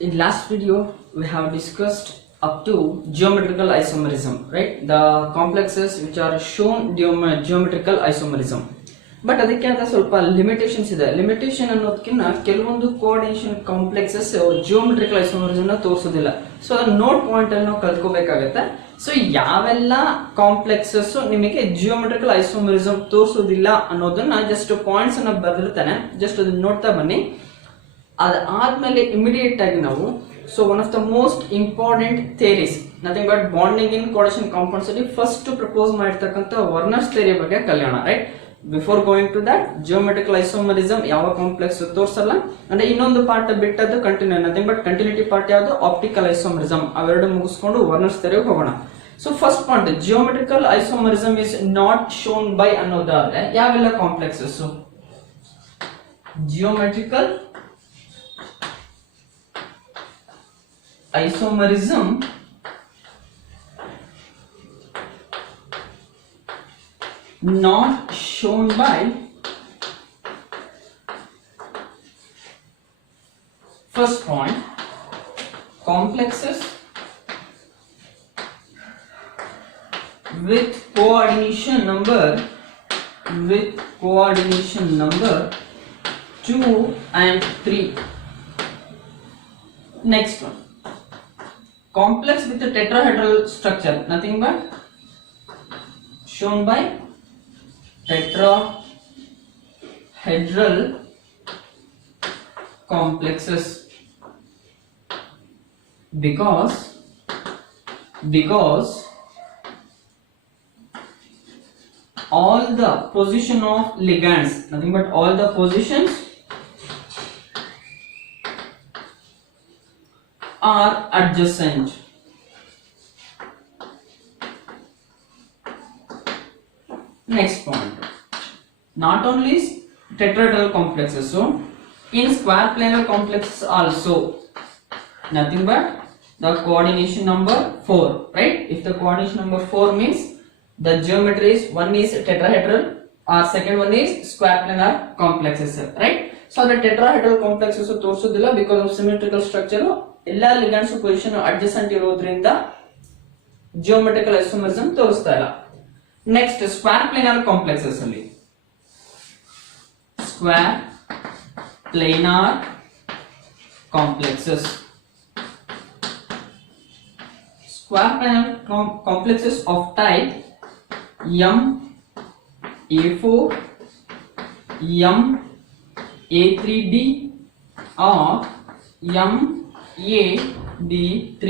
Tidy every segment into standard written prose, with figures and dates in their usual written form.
In last video, we have discussed up to geometrical isomerism, right? The complexes which are shown geometrical isomerism. But ಅದಕ್ಕೆ ಆದ ಸ್ವಲ್ಪ limitations ಇದೆ. Limitation ಅನ್ನೋದಕ್ಕಿಂತ ಕೆಲವೊಂದು coordination complexes geometrical isomerism ತೋರಿಸೋದಿಲ್ಲ. So ಅದನ್ನ note point ಅಲ್ಲಿ ನಾವು ಕಲ್ತ್ಕೋಬೇಕಾಗತ್ತೆ. ಸೊ ಯಾವೆಲ್ಲ ಕಾಂಪ್ಲೆಕ್ಸಸ್ ನಿಮಗೆ ಜಿಯೋಮೆಟ್ರಿಕಲ್ ಐಸೋಮರಿಸಮ್ ತೋರಿಸೋದಿಲ್ಲ ಅನ್ನೋದನ್ನ ಜಸ್ಟ್ ಪಾಯಿಂಟ್ಸ್ ಅನ್ನ ಬರೆದಿರ್ತಾನೆ, ಜಸ್ಟ್ ಅದನ್ನ ನೋಡ್ತಾ ಬನ್ನಿ. ಅದಾದ್ಮೇಲೆ ಇಮಿಡಿಯೇಟ್ ಆಗಿ ನಾವು one of the most important theories, nothing but bonding in coordination compounds ಅಲ್ಲಿ ಫಸ್ಟ್ ಪ್ರಪೋಸ್ ಮಾಡಿರ್ತಕ್ಕಂಥ ವರ್ನರ್ಸ್ ಥಿಯರಿ ಬಗ್ಗೆ ಕಲಿಯೋಣ, right? Before going to that, geometrical isomerism ಯಾವ ಕಾಂಪ್ಲೆಕ್ಸ್ ತೋರಿಸಲ್ಲ, ಅಂದ್ರೆ ಇನ್ನೊಂದು ಪಾರ್ಟ್ ಬಿಟ್ಟದ್ದು continue, nothing but continuity part ಯಾವುದು? Optical isomerism. ಅವೆರಡು ಮುಗಿಸ್ಕೊಂಡು ವರ್ನರ್ಸ್ ಥಿಯರಿಗೆ ಹೋಗೋಣ. So first point, geometrical isomerism is not shown by ಅನ್ನೋದಾದ್ರೆ ಯಾವೆಲ್ಲ complexes? Geometrical isomerism not shown by first point, complexes with coordination number 2 and 3. Next one, complex with a tetrahedral structure, nothing but shown by tetrahedral complexes, because all the position of ligands, nothing but all the positions are adjacent. Next point, not only tetrahedral complexes, so in square planar complexes also, nothing but the coordination number 4, right? If the coordination number 4 means the geometry is one is tetrahedral or second one is square planar complexes, right? So the tetrahedral complexes ತೋರಿಸೋದಿಲ್ಲ because of symmetrical structure. ಎಲ್ಲಾ ligands position adjacent ಇರೋದ್ರಿಂದ geometrical isomerism ತೋರಿಸ್ತಾ ಇಲ್ಲ. Next, square planar complexes ಅಲ್ಲಿ square planar complexes of type M A4 M A3B or M A B3.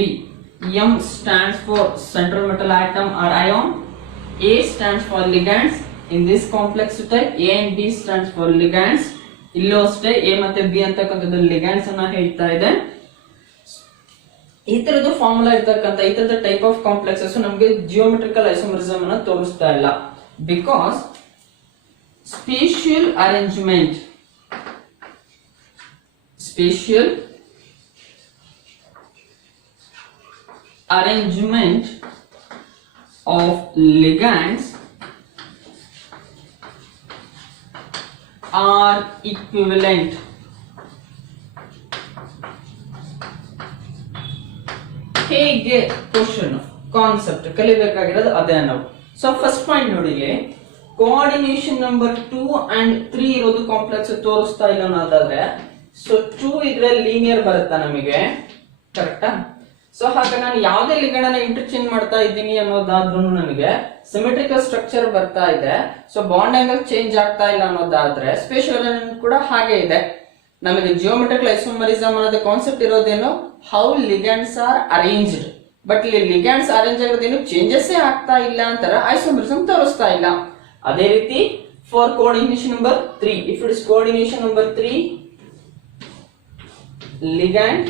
M stands for central metal atom or ion. A stands for ligands. In this complex type, A and B stands for ligands. ಇಲ್ಲೂ ಅಷ್ಟೇ A ಮತ್ತೆ B ಅಂತಕ್ಕಂಥದ್ದು ligands ಅನ್ನ ಹೇಳ್ತಾ ಇದೆ. ಈ ತರದ ಫಾರ್ಮುಲಾ ಇರ್ತಕ್ಕಂಥ ಈ ತರದ ಟೈಪ್ ಆಫ್ ಕಾಂಪ್ಲೆಕ್ಸಸ್ ನಮಗೆ ಜಿಯೋಮೆಟ್ರಿಕಲ್ ಐಸೋಮರಿಸಮ್ ಅನ್ನ ತೋರಿಸ್ತಾ ಇಲ್ಲ, because spatial arrangement of ligands are equivalent. ಹೇಗೆ ಕ್ವಶನ್ ಕಾನ್ಸೆಪ್ಟ್ ಕಲಿಬೇಕಾಗಿರೋದು ಅದೇ ನಾವು. ಸೊ ಫಸ್ಟ್ ಪಾಯಿಂಟ್ ನೋಡಿ, ಕೋಆರ್ಡಿನೇಷನ್ ನಂಬರ್ 2 and 3 ಇರೋದು ಕಾಂಪ್ಲೆಕ್ಸ್ ತೋರಿಸ್ತಾ ಇಲ್ಲ ಅನ್ನೋದಾದ್ರೆ, ಸೊ 2 ಇದ್ರೆ ಲೀನಿಯರ್ ಬರುತ್ತಾ ನಮಗೆ, ಕರೆಕ್ಟಾ? ಸೊ ಹಾಗೆ ನಾನು ಯಾವುದೇ ಲಿಗಂಡನ್ನ ಇಂಟರ್ಚೇಂಜ್ ಮಾಡ್ತಾ ಇದ್ದೀನಿ ಅನ್ನೋದಾದ್ರೂ ನನಗೆ ಸಿಮೆಟ್ರಿಕಲ್ ಸ್ಟ್ರಕ್ಚರ್ ಬರ್ತಾ ಇದೆ. ಸೊ ಬಾಂಡ್ ಆಂಗಲ್ ಚೇಂಜ್ ಆಗ್ತಾ ಇಲ್ಲ ಅನ್ನೋದಾದ್ರೆ ಸ್ಪೇಷಿಯಲ್ ಅರೇಂಜ್ಮೆಂಟ್ ಕೂಡ ಹಾಗೆ ಇದೆ. ನಮಗೆ ಜಿಯೋಮೆಟ್ರಿಕಲ್ ಐಸೋಮರಿಸಮ್ ಅನ್ನೋದು ಕಾನ್ಸೆಪ್ಟ್ ಇರೋದೇನು, how ligands are arranged. But ಇಲ್ಲಿ ಲಿಗ್ಯಾಂಡ್ಸ್ ಅರೇಂಜ್ ಆಗೋದೇನು ಚೇಂಜಸ್ ಆಗ್ತಾ ಇಲ್ಲ ಅಂತಾರ ಐಸೋಮರಿಸಮ್ ತೋರಿಸ್ತಾ ಇಲ್ಲ. ಅದೇ ರೀತಿ for coordination number 3, if it is coordination number 3, ligand.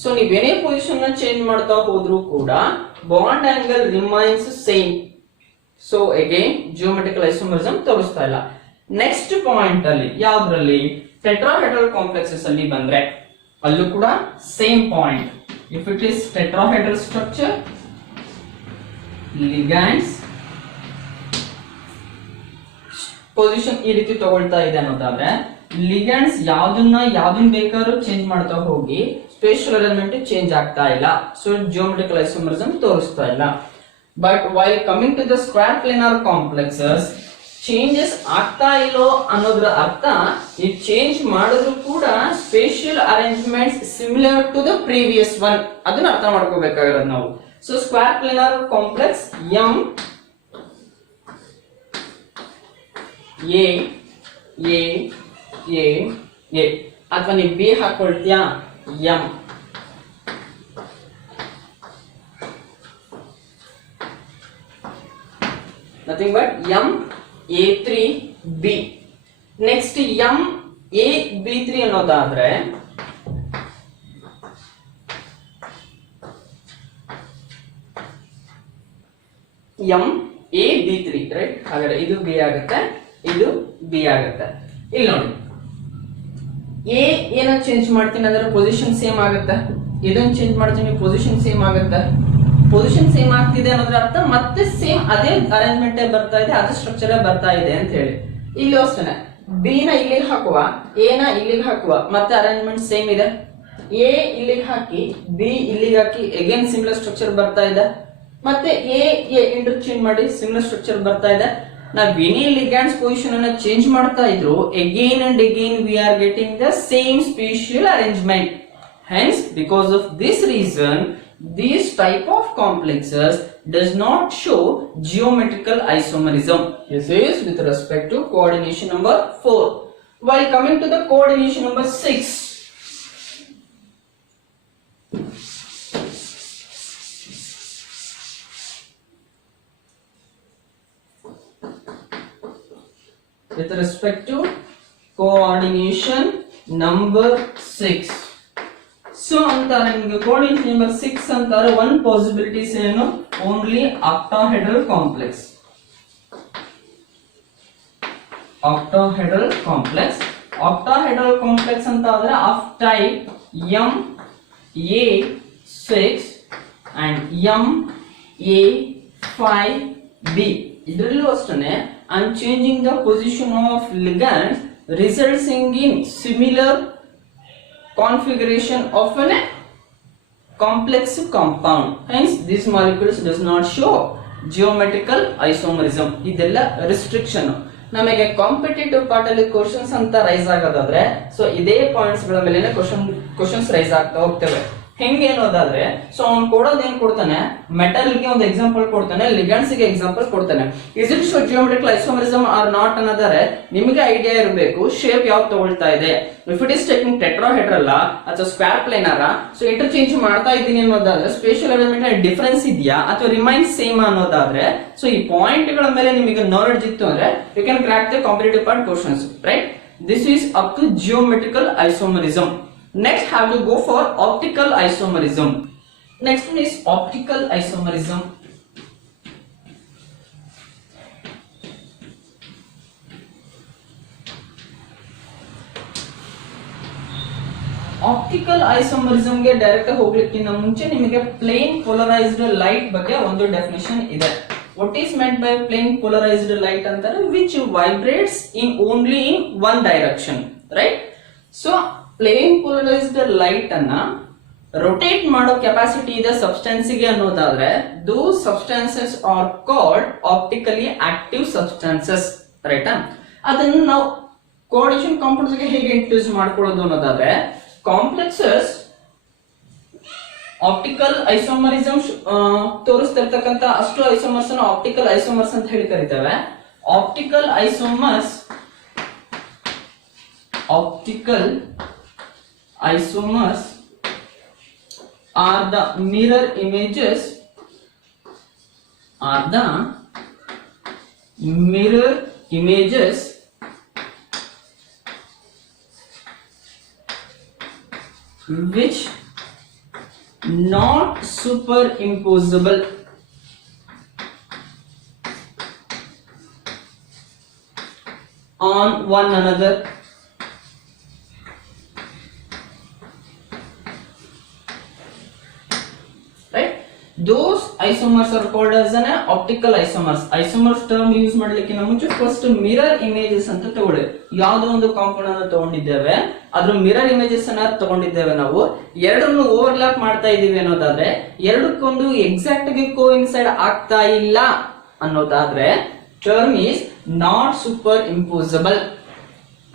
So ನೀವೇನೇ ಪೊಸಿಷನ್ ನ ಚೇಂಜ್ ಮಾಡ್ತಾ ಹೋದ್ರೂ ಕೂಡ bond angle remains same. So again geometrical isomerism ತೋರಿಸ್ತಾ ಇಲ್ಲ. ನೆಕ್ಸ್ಟ್ ಪಾಯಿಂಟ್ ಅಲ್ಲಿ ಯಾವ್ದ್ರಲ್ಲಿ, ಟೆಟ್ರಾಹೆಡ್ರಲ್ ಕಾಂಪ್ಲೆಕ್ಸಸ್ ಅಲ್ಲಿ ಬಂದ್ರೆ ಅಲ್ಲೂ ಕೂಡ same point. If it is tetrahedral structure, ligands position ಈ ರೀತಿ ತಗೊಳ್ತಾ ಇದೆ ಅನ್ನೋದಾದ್ರೆ ಲಿಗ್ಯಾಂಡ್ಸ್ ಯಾವ್ದನ್ನ ಬೇಕಾದ್ರೂ ಚೇಂಜ್ ಮಾಡ್ತಾ ಹೋಗಿ ಸ್ಪೇಷಿಯಲ್ ಅರೇಂಜ್ಮೆಂಟ್ ಚೇಂಜ್ ಆಗ್ತಾ ಇಲ್ಲ. ಸೊ ಜಿಯೋಮೆಟ್ರಿಕಲ್ ಐಸೋಮರಿಸಮ್ ತೋರಿಸ್ತಾ ಇಲ್ಲ. But while coming to the square planar complexes changes ಆಗ್ತಾ ಇಲ್ಲೋ ಅನ್ನೋದ್ರ ಅರ್ಥ ಈ ಚೇಂಜ್ ಮಾಡಿದ್ರು ಕೂಡ spatial arrangements similar to the previous one, ಅದನ್ನ ಅರ್ಥ ಮಾಡ್ಕೋಬೇಕಾಗಿರೋದು ನಾವು. So square planar complex M A A A A ಅಥವಾ ನೀವು ಬಿ ಹಾಕೊಳ್ತೀಯಾ M, nothing but m a3b. next m a b3 ಅನ್ನೋದಾದ್ರೆ m a b3 ರೈಟ್. ಹಾಗಾದ್ರೆ ಇದು b ಆಗುತ್ತೆ, ಇದು b ಆಗುತ್ತೆ. ಇಲ್ಲಿ ನೋಡಿ a ಏನ ಚೇಂಜ್ ಮಾಡ್ತೀನಿ ಅಂದ್ರೆ ಪೊಸಿಷನ್ ಸೇಮ್ ಆಗುತ್ತೆ, ಇದನ್ನ ಚೇಂಜ್ ಮಾಡ್ತೀನಿ ಪೊಸಿಷನ್ ಸೇಮ್ ಆಗುತ್ತೆ. ಪೊಸಿಷನ್ ಸೇಮ್ ಆಗ್ತಿದೆ ಅನ್ನೋದ್ರ ಅರ್ಥ ಮತ್ತೆ ಸೇಮ್ ಅದೇ ಅರೇಂಜ್ಮೆಂಟ್ ಬರ್ತಾ ಇದೆ, ಅದೇ ಸ್ಟ್ರಕ್ಚರ್ ಬರ್ತಾ ಇದೆ ಅಂತ ಹೇಳಿ. ಇಲ್ಲಿ ಅಷ್ಟೇ ಬಿ ನ ಇಲ್ಲಿಗೆ ಹಾಕುವ, ಎ ನ ಇಲ್ಲಿಗೆ ಹಾಕುವ, ಮತ್ತೆ ಅರೇಂಜ್ಮೆಂಟ್ ಸೇಮ್ ಇದೆ. ಎ ಇಲ್ಲಿಗೆ ಹಾಕಿ ಬಿ ಇಲ್ಲಿಗೆ ಹಾಕಿ ಅಗೇನ್ ಸಿಮಿಲರ್ ಸ್ಟ್ರಕ್ಚರ್ ಬರ್ತಾ ಇದೆ. ಮತ್ತೆ ಎ ಇಂಟರ್ಚೇಂಜ್ ಮಾಡಿ ಸಿಮಿಲರ್ ಸ್ಟ್ರಕ್ಚರ್ ಬರ್ತಾ ಇದೆ. ನಾವು ಎನಿ ಲಿಗ್ಯಾಂಡ್ಸ್ ಪೊಸಿಷನ್ ಅನ್ನ ಚೇಂಜ್ ಮಾಡ್ತಾ ಇದ್ರು again and again we are getting the same spatial arrangement. Hence, because of this reason, these type of complexes does not show geometrical isomerism. This is with respect to coordination number 4. While coming to the coordination number 6, with respect to coordination number 6. So ಅಂತಾರೆ ನಿಮಗೆ coordination number 6 ಅಂತಾರೆ one possibilities ಏನು, only octahedral complex. Octahedral complex, octahedral complex ಅಂತ ಆದ್ರೆ of type M A 6 and M A 5b. ಇದರಲ್ಲೂ ಅಷ್ಟೇ I am changing the position of ligands resulting in similar configuration of a complex compound. Hence these molecules does not show geometrical isomerism. ಇದೆಲ್ಲ ರಿಸ್ಟ್ರಿಕ್ಷನ್. ನಮಗೆ competitive part ಅಲ್ಲಿ ಕ್ವಶನ್ಸ್ ಅಂತ ರೈಸ್ ಆಗೋದಾದ್ರೆ ಸೊ ಇದೇ ಪಾಯಿಂಟ್ಸ್ ಗಳ ಮೇಲೆ ಕ್ವಶನ್ಸ್ ರೈಸ್ ಆಗ್ತಾ ಹೋಗ್ತವೆ. ಹೆಂಗೆ ಅನ್ನೋದಾದ್ರೆ ಸೊ ಅವ್ನು ಕೊಡೋದು ಏನ್ ಕೊಡ್ತಾನೆ, ಮೆಟಲ್ ಗೆ ಒಂದು ಎಕ್ಸಾಂಪಲ್ ಕೊಡ್ತಾನೆ, ಲಿಗ್ಯಾಂಡ್ಸ್ ಗೆ ಎಕ್ಸಾಂಪಲ್ ಕೊಡ್ತಾನೆ. Is it show geometrical isomerism or not ಅನ್ನೋದಾದ್ರೆ ನಿಮಗೆ ಐಡಿಯಾ ಇರಬೇಕು ಶೇಪ್ ಯಾವ್ದು ತಗೊಳ್ತಾ ಇದೆ. If it is taking tetrahedral ಅಥವಾ ಸ್ಕ್ವೇರ್ ಪ್ಲೇನರ್, ಸೊ ಇಂಟರ್ಚೇಂಜ್ ಮಾಡ್ತಾ ಇದ್ದೀನಿ ಅನ್ನೋದಾದ್ರೆ ಸ್ಪೇಷಿಯಲ್ ಅರೇಂಜ್ಮೆಂಟ್ ಡಿಫರೆನ್ಸ್ ಇದೆಯಾ ಅಥವಾ ರಿಮೈನ್ ಸೇಮ್ ಅನ್ನೋದಾದ್ರೆ ಸೊ ಈ ಪಾಯಿಂಟ್ ಗಳ ಮೇಲೆ ನಿಮಗೆ ನಾಲೆಡ್ಜ್ ಇತ್ತು ಅಂದ್ರೆ you can crack the competitive part questions, right. This is up to geometrical isomerism. Next have to go for optical isomerism. Next one is optical isomerism. Optical isomerism ಗೆ ಡೈರೆಕ್ಟ್ ಹೋಗ್ಲಿಕ್ಕಿಂತ ಮುಂಚೆ ನಿಮಗೆ ಪ್ಲೇನ್ ಪೋಲರೈಸ್ಡ್ ಲೈಟ್ ಬಗ್ಗೆ ಒಂದು ಡೆಫಿನೇಷನ್ ಇದೆ. What is meant by plain polarized light ಅಂತಾರೆ which vibrates in only in one direction, right? So plain polarized light ಅನ್ನ rotate ಮಾಡೋ ಕೆಪಾಸಿಟಿ ಇದೆ ಸಬ್ಸ್ಟೆನ್ಸ್ ಗೆ ಅನ್ನೋದಾದ್ರೆ those substances are called optically active substances, right? ಅದನ್ನ ನಾವು coordination compounds ಗೆ ಹೇಗೆ ಇಂಟ್ರೊಡ್ಯೂಸ್ ಮಾಡ್ಕೊಳ್ಳೋದು ಅನ್ನೋದಾದ್ರೆ ಕಾಂಪ್ಲೆಕ್ಸಸ್ ಆಪ್ಟಿಕಲ್ ಐಸೋಮರಿಸಮ್ ತೋರಿಸ್ತಿರ್ತಕ್ಕಂತ ಅಷ್ಟು ಐಸೋಮರ್ಸ್ ಅನ್ನು ಆಪ್ಟಿಕಲ್ ಐಸೋಮರ್ಸ್ ಅಂತ ಹೇಳಿ ಕರೀತೇವೆ. Optical isomers are the mirror images which not superimposable on one another. Right? Those isomers are called as an optical isomers. Isomers term use ಮಾಡ್ಲಿಕ್ಕಿಂತ ಮುಂಚೆ ಫಸ್ಟ್ ಮಿರರ್ ಇಮೇಜಸ್ ಅಂತ ತಗೊಳ್ಳಿ. ಯಾವುದೋ ಒಂದು ಕಾಂಪೌಂಡ್ ಅನ್ನು ತಗೊಂಡಿದ್ದೇವೆ, ಅದ್ರ ಮಿರರ್ ಇಮೇಜಸ್ ಅನ್ನ ತಗೊಂಡಿದ್ದೇವೆ, ನಾವು ಎರಡನ್ನು ಓವರ್ಲ್ಯಾಪ್ ಮಾಡ್ತಾ ಇದೀವಿ ಅನ್ನೋದಾದ್ರೆ, ಎರಡಕ್ಕೊಂದು ಎಕ್ಸಾಕ್ಟ್ ಆಗಿ ಕೋಇನ್ಸೈಡ್ ಆಗ್ತಾ ಇಲ್ಲ ಅನ್ನೋದಾದ್ರೆ ಟರ್ಮ್ ಈಸ್ ನಾಟ್ ಸೂಪರ್ ಇಂಪೋಸಬಲ್.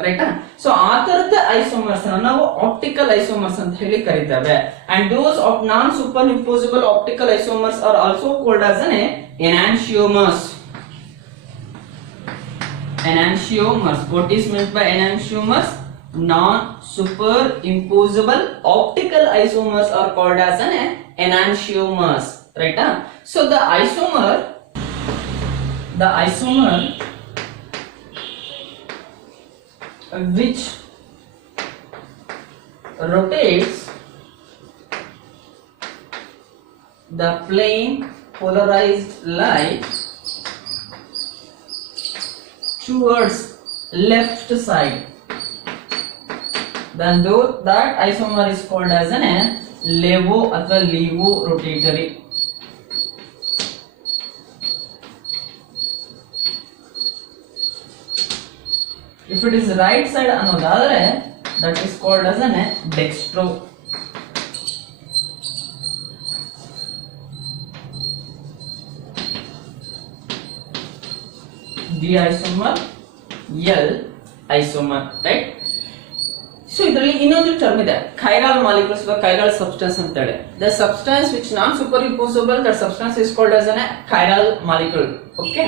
ರೈಟಾ? ಸೊ ಆ ತರದ ಐಸೋಮರ್ಸ್ ನಾವು ಆಪ್ಟಿಕಲ್ ಐಸೋಮರ್ಸ್ ಅಂತ ಹೇಳಿ ಕರೀತೇವೆ. And those of non super impossible optical isomers are also called as an enantiomers. Enantiomers. What is meant by enantiomers? Non superimposable optical isomers are called as an enantiomers. Right? So the isomer which rotates the plane polarized light towards left side, then though that isomer is called as an levo ಅಥವಾ levo rotatory. If it is right side ಅನ್ನೋದಾದ್ರೆ that is called as an dextro. D isomer, L isomer, right? So ಇದರಲ್ಲಿ ಇನ್ನೊಂದು ಟರ್ಮ್ ಇದೆ, chiral molecules or chiral substance ಅಂತ ಹೇಳಿ. The substance which non superimposable, that substance is called as an chiral molecule. Okay.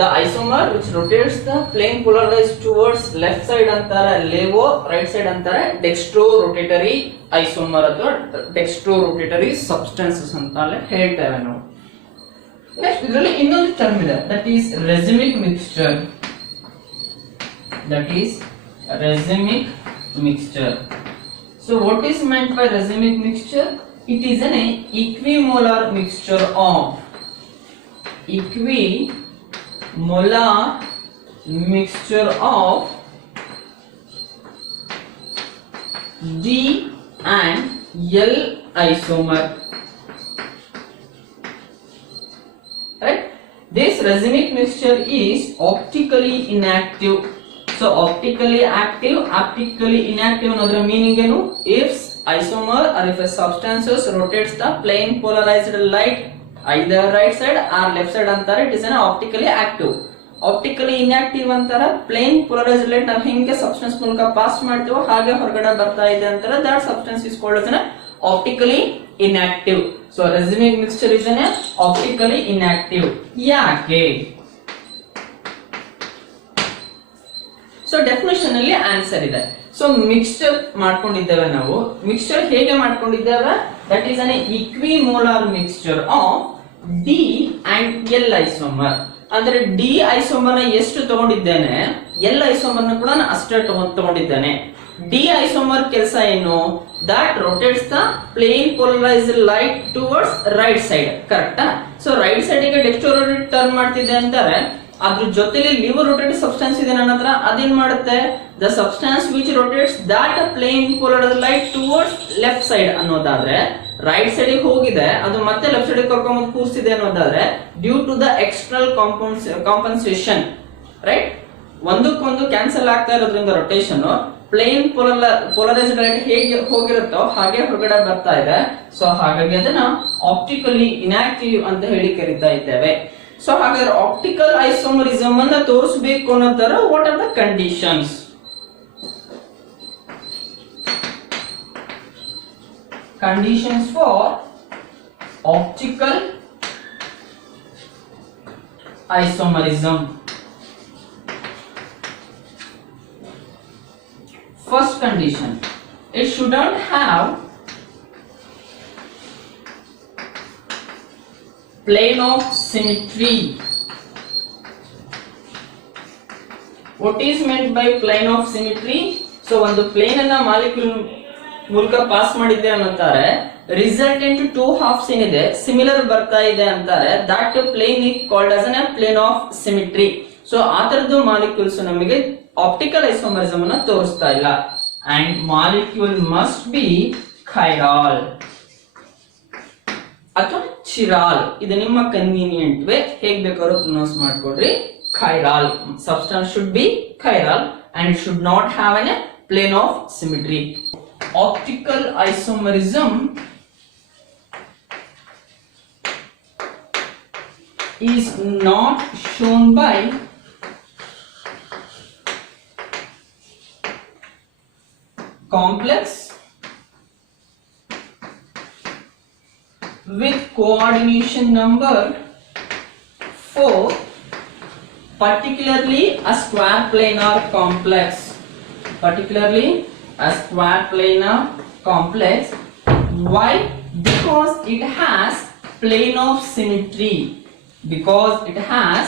The isomer which rotates the plane polarized towards left side ಅಂತಾರೆ levo, right side ಅಂತಾರೆ dextro rotatory isomer ಅಥವಾ dextro rotatory substances ಅಂತ ಹೇಳ್ತೇವೆ ನಾವು. ನೆಕ್ಸ್ಟ್ ಇದರಲ್ಲಿ ಇನ್ನೊಂದು ಟರ್ಮ್ ಇದೆ, that is racemic mixture. So what is meant by racemic mixture? It is an equimolar mixture of D and L isomer. Right? This racemic mixture is optically inactive. So optically inactive another meaning ಏನು? If isomer or if a substances rotates the plane polarized light either right side or left side ಅಂತಾರೆ, it is an optically active. Optically inactive ಅಂತಾರೆ plane polarized light ನಾವು ಹೆಂಗೆ substance ಮೂಲಕ ಪಾಸ್ ಮಾಡ್ತೀವೋ ಹಾಗೆ ಹೊರಗಡೆ ಬರ್ತಾ ಇದೆ ಅಂತಾರೆ, that substance is called as an optically inactive. So racemic mixture is an optically inactive. ಯಾಕೆ? ಸೊ ಡೆಫಿನೇಷನ್ ಅಲ್ಲಿ ಆನ್ಸರ್ ಇದೆ. ಸೊ ಮಿಕ್ಸ್ಚರ್ ಮಾಡ್ಕೊಂಡಿದ್ದೇವೆ ನಾವು. ಮಿಕ್ಸ್ಚರ್ ಹೇಗೆ ಮಾಡ್ಕೊಂಡಿದ್ದೇವೆ? That is an equimolar mixture of D and L isomer. ಅಂದ್ರೆ D isomer ನ ಎಷ್ಟು ತಗೊಂಡಿದ್ದೇನೆ, ಎಲ್ ಐಸೋಮರ್ ನ ಕೂಡ ಅಷ್ಟೇ ತಗೊಂಡಿದ್ದೇನೆ. ಡಿ ಐಸೋಮರ್ ಕೆಲಸ ಏನು? That rotates the plane polarised light towards right side. ಕರೆಕ್ಟಾ? ಸೊ ರೈಟ್ ಸೈಡ್ ಗೆ ಡೆಕ್ಸ್ಟ್ರೋ ರೋಟೇಟ್ ಟರ್ನ್ ಮಾಡ್ತಿದೆ ಅಂತಾರೆ, ಅದ್ರ ಜೊತೆಲಿ ಲಿವೋ ರೋಟೇಟಿವ್ ಸಬ್ಸ್ಟೆನ್ಸ್ ಇದೆ ನನ್ನ ಹತ್ರ, ಅದೇನ್ ಮಾಡುತ್ತೆ? The substance which rotates that plane polarised light towards left side ಅನ್ನೋದಾದ್ರೆ ರೈಟ್ ಸೈಡ್ ಹೋಗಿದೆ, ಅದು ಮತ್ತೆ ಲೆಫ್ಟ್ ಸೈಡ್ ಕರ್ಕೊಂಡ್ ಕೂರಿಸಿದೆ ಅನ್ನೋದಾದ್ರೆ due to the external compensation, right? ಒಂದಕ್ಕೊಂದು ಕ್ಯಾನ್ಸಲ್ ಆಗ್ತಾ ಇರೋದ್ರಿಂದ ರೊಟೇಷನ್ ಪ್ಲೇನ್ ಪೋಲರೈಸ್ಡ್ ಲೈಟ್ ಹೇಗೆ ಹೋಗಿರುತ್ತೋ ಹಾಗೆ ಹೊರಗಡೆ ಬರ್ತಾ ಇದೆ. ಸೊ ಹಾಗಾಗಿ ಅದನ್ನ ಆಪ್ಟಿಕಲಿ ಇನ್ಆಕ್ಟಿವ್ ಅಂತ ಹೇಳಿ ಕರೀತಾ ಇದ್ದೇವೆ. ಸೊ ಹಾಗಾದ್ರೆ ಆಪ್ಟಿಕಲ್ ಐಸೋಮರಿಸಮ್ ಅನ್ನ ತೋರಿಸಬೇಕು ಅನ್ನೋ ತರ what are the conditions? Conditions for optical isomerism. First condition, it shouldn't have plane of symmetry. What is meant by plane of symmetry? So ಒಂದು ಪ್ಲೇನ್ ಅನ್ನ ಮಾಲಿಕ್ಯೂಲ್ ಮೂಲಕ ಪಾಸ್ ಮಾಡಿದ್ದೆ ಅಂತಾರೆ, ರಿಸಲ್ಟೆಂಟ್ ಟೂ ಹಾಫ್ಸ್ ಏನಿದೆ ಸಿಮಿಲರ್ ಬರ್ತಾ ಇದೆ ಅಂತಾರೆ, that plane is called as an plane of symmetry. So ಆ ತರದ್ದು ಮಾಲಿಕ್ಯೂಲ್ಸ್ ನಮಗೆ ಆಪ್ಟಿಕಲ್ ಐಸೋಮರಿಸಮ್ ಅನ್ನ ತೋರಿಸ್ತಾ ಇಲ್ಲ. And molecule must be chiral. ಅಥವಾ ಚಿರಾಲ್, ಇದು ನಿಮ್ಮ ಕನ್ವೀನಿಯಂಟ್ ವೇ, ಹೇಗ್ ಬೇಕಾದ್ರೂ ಪ್ರೊನೌನ್ಸ್ ಮಾಡ್ಕೊಡ್ರಿ. Chiral, substance should be chiral and it should not have a plane of symmetry. Optical isomerism is not shown by complex with coordination number 4, particularly a square planar complex. Particularly a square planar complex. Why? Because it has plane of symmetry. Because it has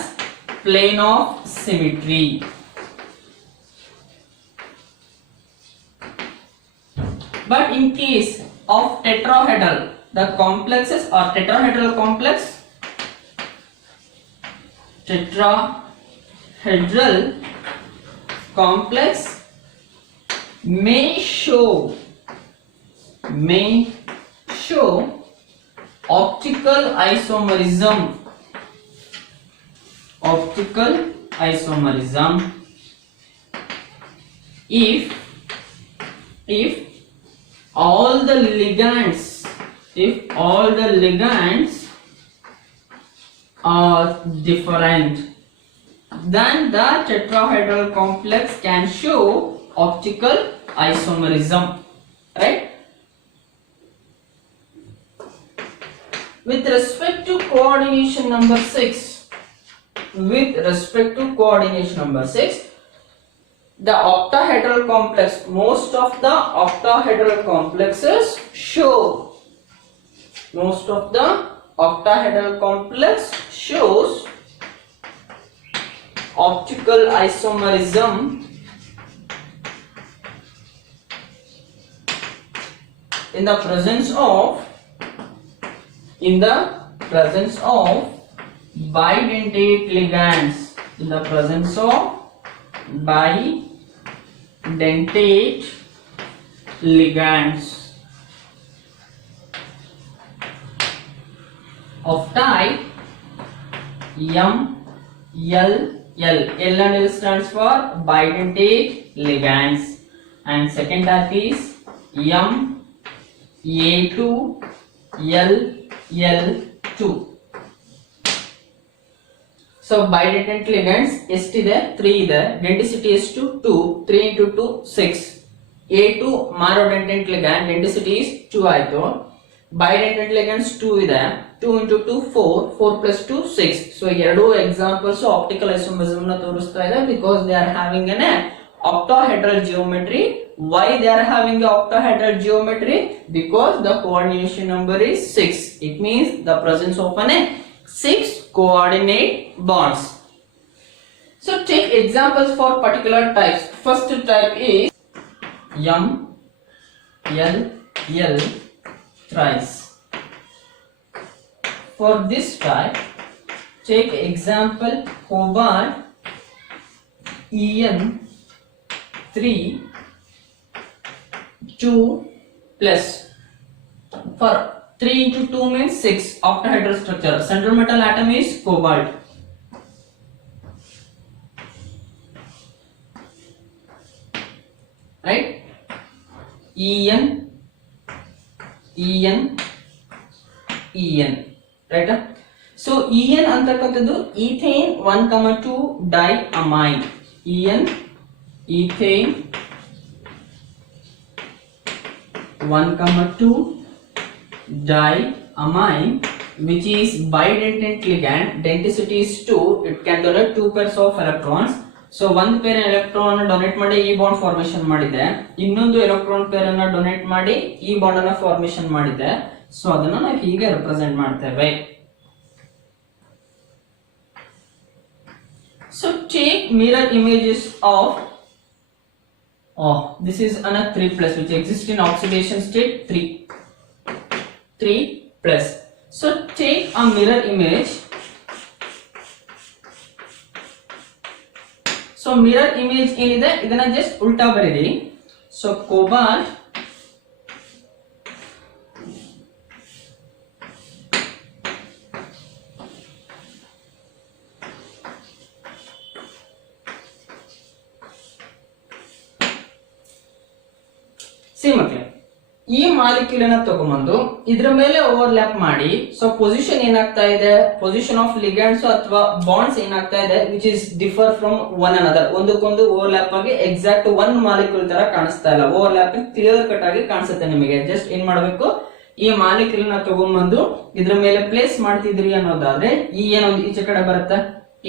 plane of symmetry. But in case of tetrahedral, the complexes are tetrahedral complex. Tetrahedral complex may show optical isomerism. Optical isomerism if all the ligands are different, then the tetrahedral complex can show optical isomerism, right? With respect to coordination number 6, the octahedral complex, most of the octahedral complexes shows optical isomerism in the presence of bidentate ligands. In the presence of bidentate ligands of type MLL. L stands for bidentate ligands, and second type is MA2LL2. So bidentate ligands ಎಷ್ಟಿದೆ? 3 ಇದೆ. Denticity ಎಷ್ಟು? 2. 3 into 2 6. A2 marodentate ligand denticity is 2 ಆಯ್ತು. Bidentate ligands 2 ಇದೆ. 2 into 2 4. 4 plus 2 6. So ಎರಡು examples optical isomerism ನ ತೋರಿಸ್ತಾ ಇದೆ, because they are having an octahedral geometry. Why they are having a octahedral geometry? Because the coordination number is 6. It means the presence of an 6 coordinate bonds. So take examples for particular types. First type is MLL thrice. For this type, take example cobalt En3 2 plus. For 3 into 2 means 6, octahedral structure. Central metal atom is cobalt. Right? En. Right? So En ಅಂತಕ್ಕಂಥದ್ದು ethane 1,2 diamine. Ethane 1,2 diamine, which is bidentate ligand. Denticity is 2. It can donate 2 pairs of electrons. So one pair electron donate ಮಾಡಿ ಈ bond formation ಮಾಡಿದೆ, ಇನ್ನೊಂದು electron pair ಅನ್ನ ಡೊನೇಟ್ ಮಾಡಿ ಈ ಬಾಂಡ್ ಅನ್ನ ಫಾರ್ಮೇಶನ್ ಮಾಡಿದೆ. ಸೊ ಅದನ್ನ ನಾವು ಹೀಗೆ ರೆಪ್ರೆಸೆಂಟ್ ಮಾಡ್ತೇವೆ. So take mirror images of this is an 3 plus which exists in oxidation state 3 plus. So take a mirror image. So mirror image ಏನಿದೆ ಇದನ್ನ just ಉಲ್ಟಾ ಬರೀರಿ. So cobalt ಸಿ ಮಕ್ಳೆ, ಈ ಮಾಲಿಕ್ಯೂಲ್ ಅನ್ನ ತಗೊಂಬಂದು ಇದ್ರ ಮೇಲೆ ಓವರ್ಲ್ಯಾಪ್ ಮಾಡಿ, ಸೊ ಪೊಸಿಷನ್ ಏನಾಗ್ತಾ ಇದೆ, ಪೊಸಿಷನ್ ಆಫ್ ಲಿಗ್ಯಾಂಡ್ಸ್ ಅಥವಾ ಬಾಂಡ್ಸ್ ಏನಾಗ್ತಾ ಇದೆ which is differ from one another, ಒಂದಕ್ಕೊಂದು ಓವರ್ಲ್ಯಾಪ್ ಆಗಿ ಎಕ್ಸಾಕ್ಟ್ ಒನ್ ಮಾಲಿಕ್ಯೂಲ್ ತರ ಕಾಣಿಸ್ತಾ ಇಲ್ಲ, ಓವರ್ಲ್ಯಾಪ್ ಕ್ಲಿಯರ್ ಕಟ್ ಆಗಿ ಕಾಣಿಸುತ್ತೆ ನಿಮಗೆ. ಜಸ್ಟ್ ಏನ್ ಮಾಡ್ಬೇಕು, ಈ ಮಾಲಿಕ್ಯೂಲ್ ನ ತಗೊಂಡ್ಬಂದು ಇದ್ರ ಮೇಲೆ ಪ್ಲೇಸ್ ಮಾಡ್ತಿದ್ರಿ ಅನ್ನೋದಾದ್ರೆ ಈ ಏನೊಂದು ಈಚೆ ಕಡೆ ಬರುತ್ತೆ,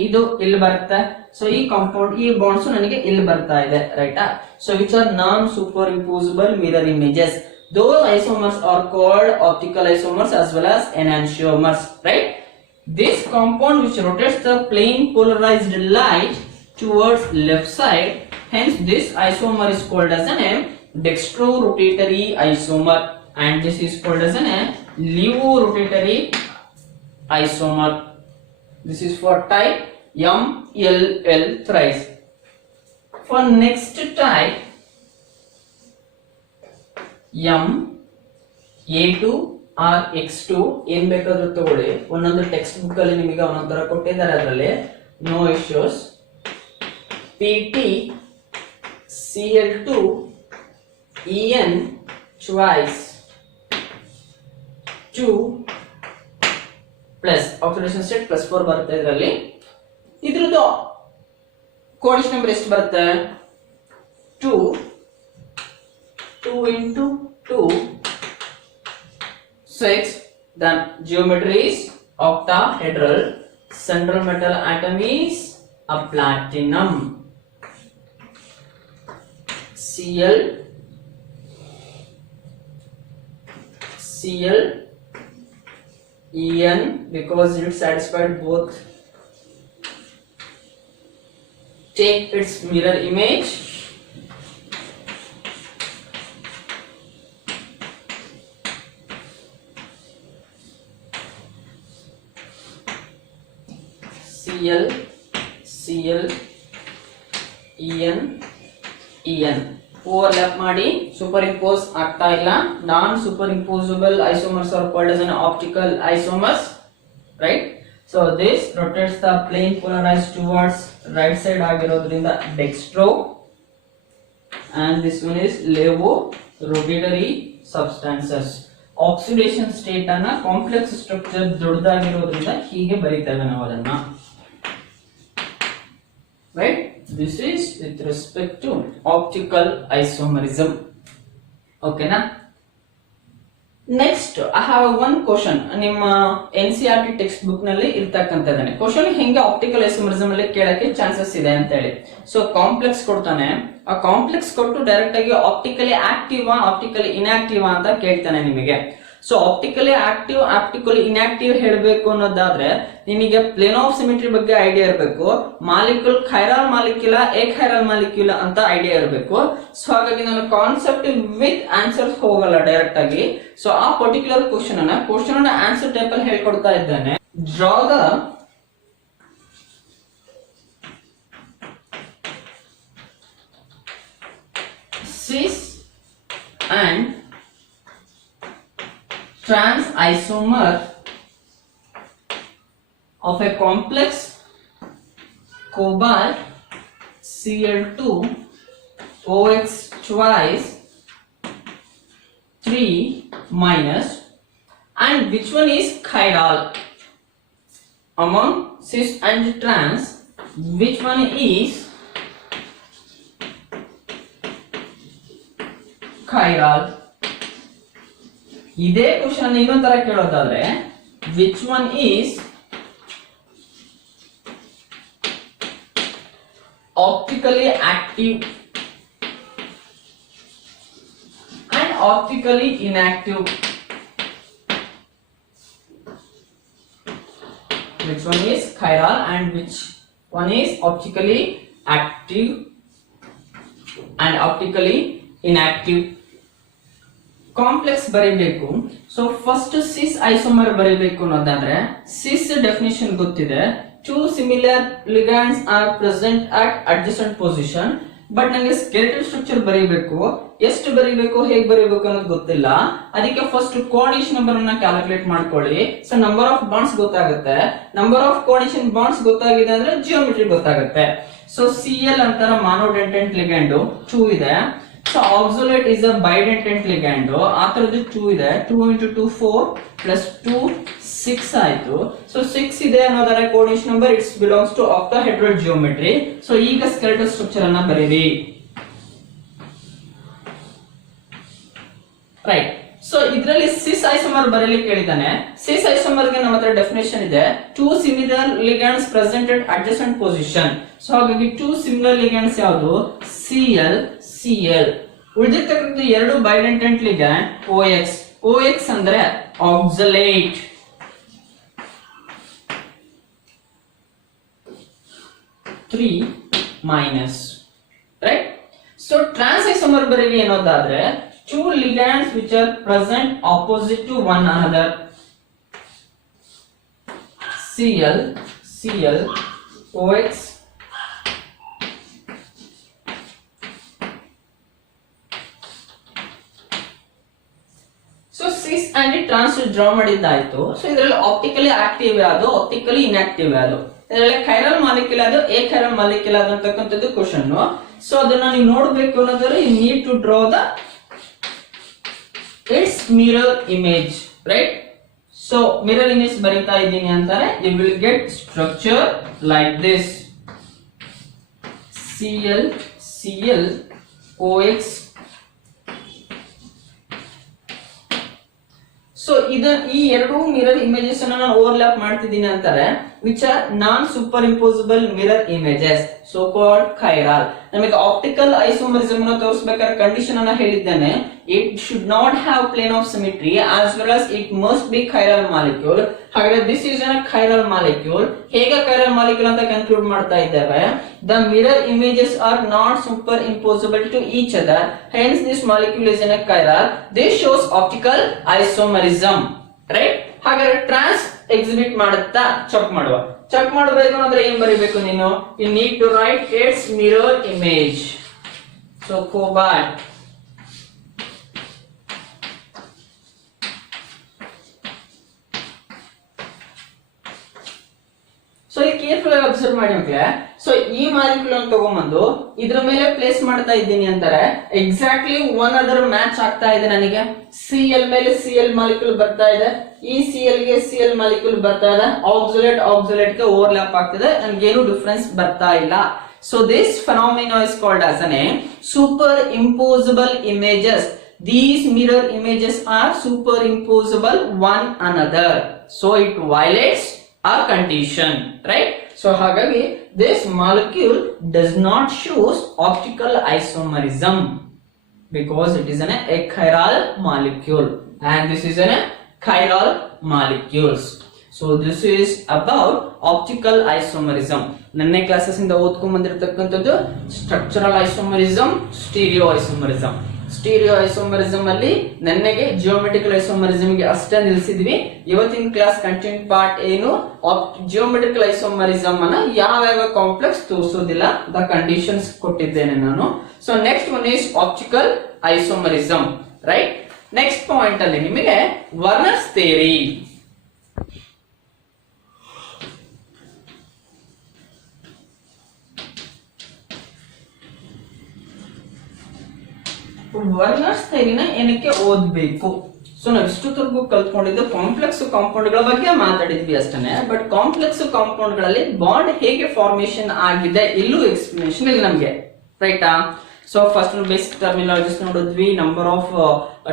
ಇದು ಇಲ್ಲಿ ಬರುತ್ತೆ. ಸೊ ಈ ಕಾಂಪೌಂಡ್, ಈ ಬಾಂಡ್ಸ್ ನನಗೆ ಇಲ್ಲಿ ಬರ್ತಾ ಇದೆ, ರೈಟಾ. So which are non super impossible mirror images. Those isomers are called optical isomers as well as enantiomers, right? This compound which rotates the plane polarized light towards left side, hence this isomer is called as an dextrorotatory isomer, and this is called as an levorotatory isomer. This is for type MLL thrice. For next type M A2 or X2 ಏನ್ ಬೇಕಾದ್ರೂ ತಗೊಳ್ಳಿ, ಒಂದೊಂದು text book ಅಲ್ಲಿ ನಿಮಗೆ ಒಂದೊಂದರ ಕೊಟ್ಟಿದ್ದಾರೆ, ಅದರಲ್ಲಿ no issues. PT Cl2 En twice 2 plus oxidation state +4 ಬರುತ್ತೆ ಇದರಲ್ಲಿ. ಇದ್ರದ್ದು ಕೋಆರ್ಡಿನೇಟ್ ನಂಬರ್ ಎಷ್ಟು ಬರುತ್ತೆ, 2 into 2 6. Then geometry is octahedral. Central metal atom is a platinum. Cl En, because it satisfied both. Take its mirror image. Cl En overlap ಮಾಡಿ super impose ಆಗ್ತಾ ಇಲ್ಲ. Non super impossible isomers are called as an optical isomers, right? So this rotates the plane polarized towards right side ಆಗಿರೋದ್ರಿಂದ dextro, and this one is levorotatory substances. Oxidation state ಅನ್ನ complex structure ದೊಡ್ಡದಾಗಿರೋದ್ರಿಂದ ಹೀಗೆ ಬರೀತೇವೆ ನಾವು ಅದನ್ನ, right? This is with respect to optical isomerism. Okay na? Next I have one question. ನಿಮ್ಮ NCERT text book ನಲ್ಲಿ ಇರ್ತಕ್ಕಂಥದ್ದಾನೆ ಕ್ವಶನ್, ಹೆಂಗೆ ಆಪ್ಟಿಕಲ್ ಐಸೋಮರಿಸಮ್ ಅಲ್ಲಿ ಕೇಳಕ್ಕೆ ಚಾನ್ಸಸ್ ಇದೆ ಅಂತ ಹೇಳಿ. ಸೊ ಕಾಂಪ್ಲೆಕ್ಸ್ ಕೊಡ್ತಾನೆ, ಆ ಕಾಂಪ್ಲೆಕ್ಸ್ ಕೊಟ್ಟು ಡೈರೆಕ್ಟ್ ಆಗಿ ಆಪ್ಟಿಕಲಿ ಆಕ್ಟಿವ್ ಆಪ್ಟಿಕಲಿ ಇನ್ಆಕ್ಟಿವ್ ಅಂತ ಕೇಳ್ತಾನೆ ನಿಮಗೆ. So optically active optically inactive ಹೇಳಬೇಕು ಅನ್ನೋದಾದ್ರೆ ನಿಮಗೆ ಪ್ಲೇನ್ ಆಫ್ ಸಿಮೆಟ್ರಿ ಬಗ್ಗೆ ಐಡಿಯಾ ಇರಬೇಕು, ಮಾಲಿಕ್ಯೂಲ್ ಖೈರಲ್ ಮಾಲಿಕ್ಯೂಲ ಎಖೈರಲ್ ಮಾಲಿಕ್ಯೂಲ ಅಂತ ಐಡಿಯಾ ಇರಬೇಕು. ಸೊ ಹಾಗಾಗಿ ನಾನು ಕಾನ್ಸೆಪ್ಟ್ ವಿತ್ ಆನ್ಸರ್ಸ್ ಹೋಗಲ್ಲ ಡೈರೆಕ್ಟ್ ಆಗಿ. ಸೊ ಆ ಪರ್ಟಿಕ್ಯುಲರ್ ಕ್ವಶನ್ ಅನ್ನ ಆನ್ಸರ್ ಟೈಪ್ ಅಲ್ಲಿ ಹೇಳ್ಕೊಡ್ತಾ ಇದ್ದಾನೆ. Draw the cis and trans isomer of a complex cobalt Cl2 OX twice 3 minus, and which one is chiral among cis and trans, which one is chiral. ಇದೇ question ಇನ್ನೊಂದ್ ತರ ಕೇಳೋದಾದ್ರೆ which one is optically active and optically inactive, which one is chiral and which one is optically active and optically inactive. Complex ಬರೀಬೇಕು. So first ಸಿಸ್ ಐಸೋಮರ್ ಬರೀಬೇಕು ಅನ್ನೋದಾದ್ರೆ ಸಿಸ್ ಡೆಫಿನಿಷನ್ ಗೊತ್ತಿದೆ, two similar ligands are present at adjacent position. But ನಂಗೆ skeletal structure ಬರೀಬೇಕು, ಎಷ್ಟು ಬರೀಬೇಕು ಹೇಗೆ ಬರೀಬೇಕು ಅನ್ನೋದು ಗೊತ್ತಿಲ್ಲ. ಅದಕ್ಕೆ ಫಸ್ಟ್ ಕೋಆರ್ಡಿನೇಷನ್ ನಂಬರ್ ಅನ್ನ ಕ್ಯಾಲ್ಕುಲೇಟ್ ಮಾಡ್ಕೊಳ್ಳಿ. ಸೊ ನಂಬರ್ ಆಫ್ ಬಾಂಡ್ಸ್ ಗೊತ್ತಾಗುತ್ತೆ, ನಂಬರ್ ಆಫ್ ಕೋಆರ್ಡಿನೇಷನ್ ಬಾಂಡ್ಸ್ ಗೊತ್ತಾಗಿದೆ ಅಂದ್ರೆ ಜಿಯೋಮೆಟ್ರಿ ಗೊತ್ತಾಗುತ್ತೆ. ಸೊ Cl ಅಂತಾರ ಮಾನೋಡೆಂಟೆಂಟ್ ಲಿಗ್ಯಾಂಡ್ 2 ಇದೆ. So oxalate is a bidentate ligand ಆ ತರದ್ದು 2 ಇದೆ 2 into 2 4 plus 2 6 ಆಯ್ತು ಸೊ 6 ಇದೆ ಅನ್ನೋದರ coordination number it's belongs to octahedral geometry so ಈಗ ಸ್ಕೆಲೆಟಲ್ ಸ್ಟ್ರಕ್ಚರ್ ಅನ್ನ ಬರೀರಿ ರೈಟ್ ಸೊ ಇದರಲ್ಲಿ ಸಿಸ್ ಐಸೋಮರ್ ಬರಲಿಕ್ಕೆ ಹೇಳಿದಾನೆ ಸಿಸ್ ಐಸೋಮರ್ ಗೆ ನಮ್ಮ ಹತ್ರ ಡೆಫಿನೇಷನ್ ಇದೆ 2 similar ligands presented adjacent position so ಹಾಗಾಗಿ 2 ಸಿಮಿಲರ್ ಲಿಗ್ಯಾಂಡ್ಸ್ ಯಾವುದು Cl Cl ಉಳಿದಿರ್ತಕ್ಕಂಥ ಎರಡು ಬೈಡೆಂಟೆಂಟ್ ಲಿಗ್ಯಾಂಡ್ OX OX ಅಂದ್ರೆ oxalate three minus right so trans isomer ಬರೀರಿ ಅನ್ನೋದಾದ್ರೆ two ligands which are present opposite to one another Cl Cl OX so cis and trans draw ಮಾಡಿದ್ದಾಯ್ತು so ಇದರಲ್ಲಿ optically active ಯಾವುದು optically inactive ಯಾವುದು ಇದರಲ್ಲಿ chiral molecule ಯಾವುದು achiral molecule ಯಾವುದು ಅಂತಕ್ಕಂಥದ್ದು ಕ್ವಶನ್ ಸೊ ಅದನ್ನ ನೀವು ನೋಡಬೇಕು ಅನ್ನೋದಾದ್ರೆ you need to draw the its mirror image right so mirror image ಬರಿತಾ ಇದ್ದೀನಿ ಅಂತಾರೆ you will get structure like this Cl Cl OX so ಈ ಎರಡು ಮಿರರ್ ಇಮೇಜಸ್ ಅನ್ನು ನಾನು ಓವರ್ಲ್ಯಾಪ್ ಮಾಡ್ತಿದ್ದೀನಿ ಅಂತಾರೆ which are non super impossible mirror images so called chiral ನಮಗೆ ಆಪ್ಟಿಕಲ್ ಐಸೋಮರಿಸಮ್ ಅನ್ನು ತೋರಿಸಬೇಕಾದ್ರೆ ಕಂಡೀಷನ್ ಅನ್ನ ಹೇಳಿದ್ದೇನೆ it should not have plane of symmetry as well as it must be chiral molecule ಹಾಗಾದ್ರೆ this is a chiral molecule ಹೇಗೆ chiral molecule ಅಂತ conclude ಮಾಡ್ತಾ ಇದ್ದೇವೆ the mirror images are not super impossible to each other hence this molecule is in a chiral this shows optical isomerism right ಹಾಗಾದ್ರೆ ಟ್ರಾನ್ಸ್ ಎಕ್ಸಿಬಿಟ್ ಮಾಡುತ್ತಾ ಚೆಕ್ ಮಾಡಬೇಕು ಅಂದ್ರೆ ಏನ್ ಬರೀಬೇಕು ನೀನು you need to write it's mirror image so cobalt so ಇಲ್ಲಿ careful ಆಗಿ observe ಮಾಡಿ ಮಕ್ಕಳೇ ಸೊ ಈ ಮಾಲಿಕ್ಯೂಲ್ ಅನ್ನು ತಗೊಂಡ್ಬಂದು ಇದ್ರ ಮೇಲೆ ಪ್ಲೇಸ್ ಮಾಡ್ತಾ ಇದ್ದೀನಿ ಅಂತಾರೆ ಎಕ್ಸಾಕ್ಟ್ಲಿ ಒನ್ ಅದರ್ ಮ್ಯಾಚ್ ಆಗ್ತಾ ಇದೆ ನನಗೆ Cl ಮೇಲೆ Cl ಮಾಲಿಕ್ಯೂಲ್ ಬರ್ತಾ ಇದೆ ಈ Cl ಗೆ Cl ಮಾಲಿಕ್ಯೂಲ್ ಬರ್ತಾ ಇದೆ ಆಕ್ಸಲೇಟ್ ಗೆ ಓವರ್ಲ್ಯಾಪ್ ಆಗ್ತಿದೆ ನನಗೆ ಏನು ಡಿಫರೆನ್ಸ್ ಬರ್ತಾ ಇಲ್ಲ so this phenomena is called as an super impossible images these mirror images are superimposable one another so it violates a condition right so hagagi this molecule does not shows optical isomerism because it is an achiral molecule and this is an chiral molecules so this is about optical isomerism ನನ್ನ ಕ್ಲಾಸಸ್ ಇಂದ ಓದ್ಕೊಂಡು ಬಂದಿರತಕ್ಕಂತದ್ದು structural isomerism stereo isomerism ಅಲ್ಲಿ ನನಗೆ geometrical isomerism ಗೆ ಅಷ್ಟೇ ನಿಲ್ಲಿಸಿದ್ವಿ ಇವತ್ತಿನ ಕ್ಲಾಸ್ ಕಂಟೆಂಟ್ ಪಾರ್ಟ್ ಏನು ಜಿಯೋಮೆಟ್ರಿಕಲ್ ಐಸೋಮರಿಸಮ್ ಅನ್ನ ಯಾವ ಕಾಂಪ್ಲೆಕ್ಸ್ ತೋರಿಸೋದಿಲ್ಲ ದ ಕಂಡೀಷನ್ಸ್ ಕೊಟ್ಟಿದ್ದೇನೆ ನಾನು so next one is optical isomerism right next point ಅಲ್ಲಿ ನಿಮಗೆ ವರ್ನರ್ಸ್ ಥಿಯರಿ ವರ್ನರ್ಸ್ ಥಿಯರಿನ ಏನಕ್ಕೆ ಓದಬೇಕು ಸೊ ನಾವು ಇಷ್ಟೊತ್ತರೆಗೂ ಕಲ್ತ್ಕೊಂಡಿದ್ದು ಕಾಂಪ್ಲೆಕ್ಸ್ ಕಾಂಪೌಂಡ್ ಗಳ ಬಗ್ಗೆ ಮಾತಾಡಿದ್ವಿ ಅಷ್ಟೇ ಬಟ್ ಕಾಂಪ್ಲೆಕ್ಸ್ ಕಾಂಪೌಂಡ್ ಗಳಲ್ಲಿ ಬಾಂಡ್ ಹೇಗೆ ಫಾರ್ಮೇಶನ್ ಆಗಿದೆ ಇಲ್ಲೂ ಎಕ್ಸ್ಪ್ಲನೇಷನ್ ಇಲ್ಲ ನಮ್ಗೆ ರೈಟಾ ಸೊ ಫಸ್ಟ್ ಬೇಸಿಕ್ ಟರ್ಮಿನಾಲಜೀಸ್ ನೋಡಿದ್ವಿ ನಂಬರ್ ಆಫ್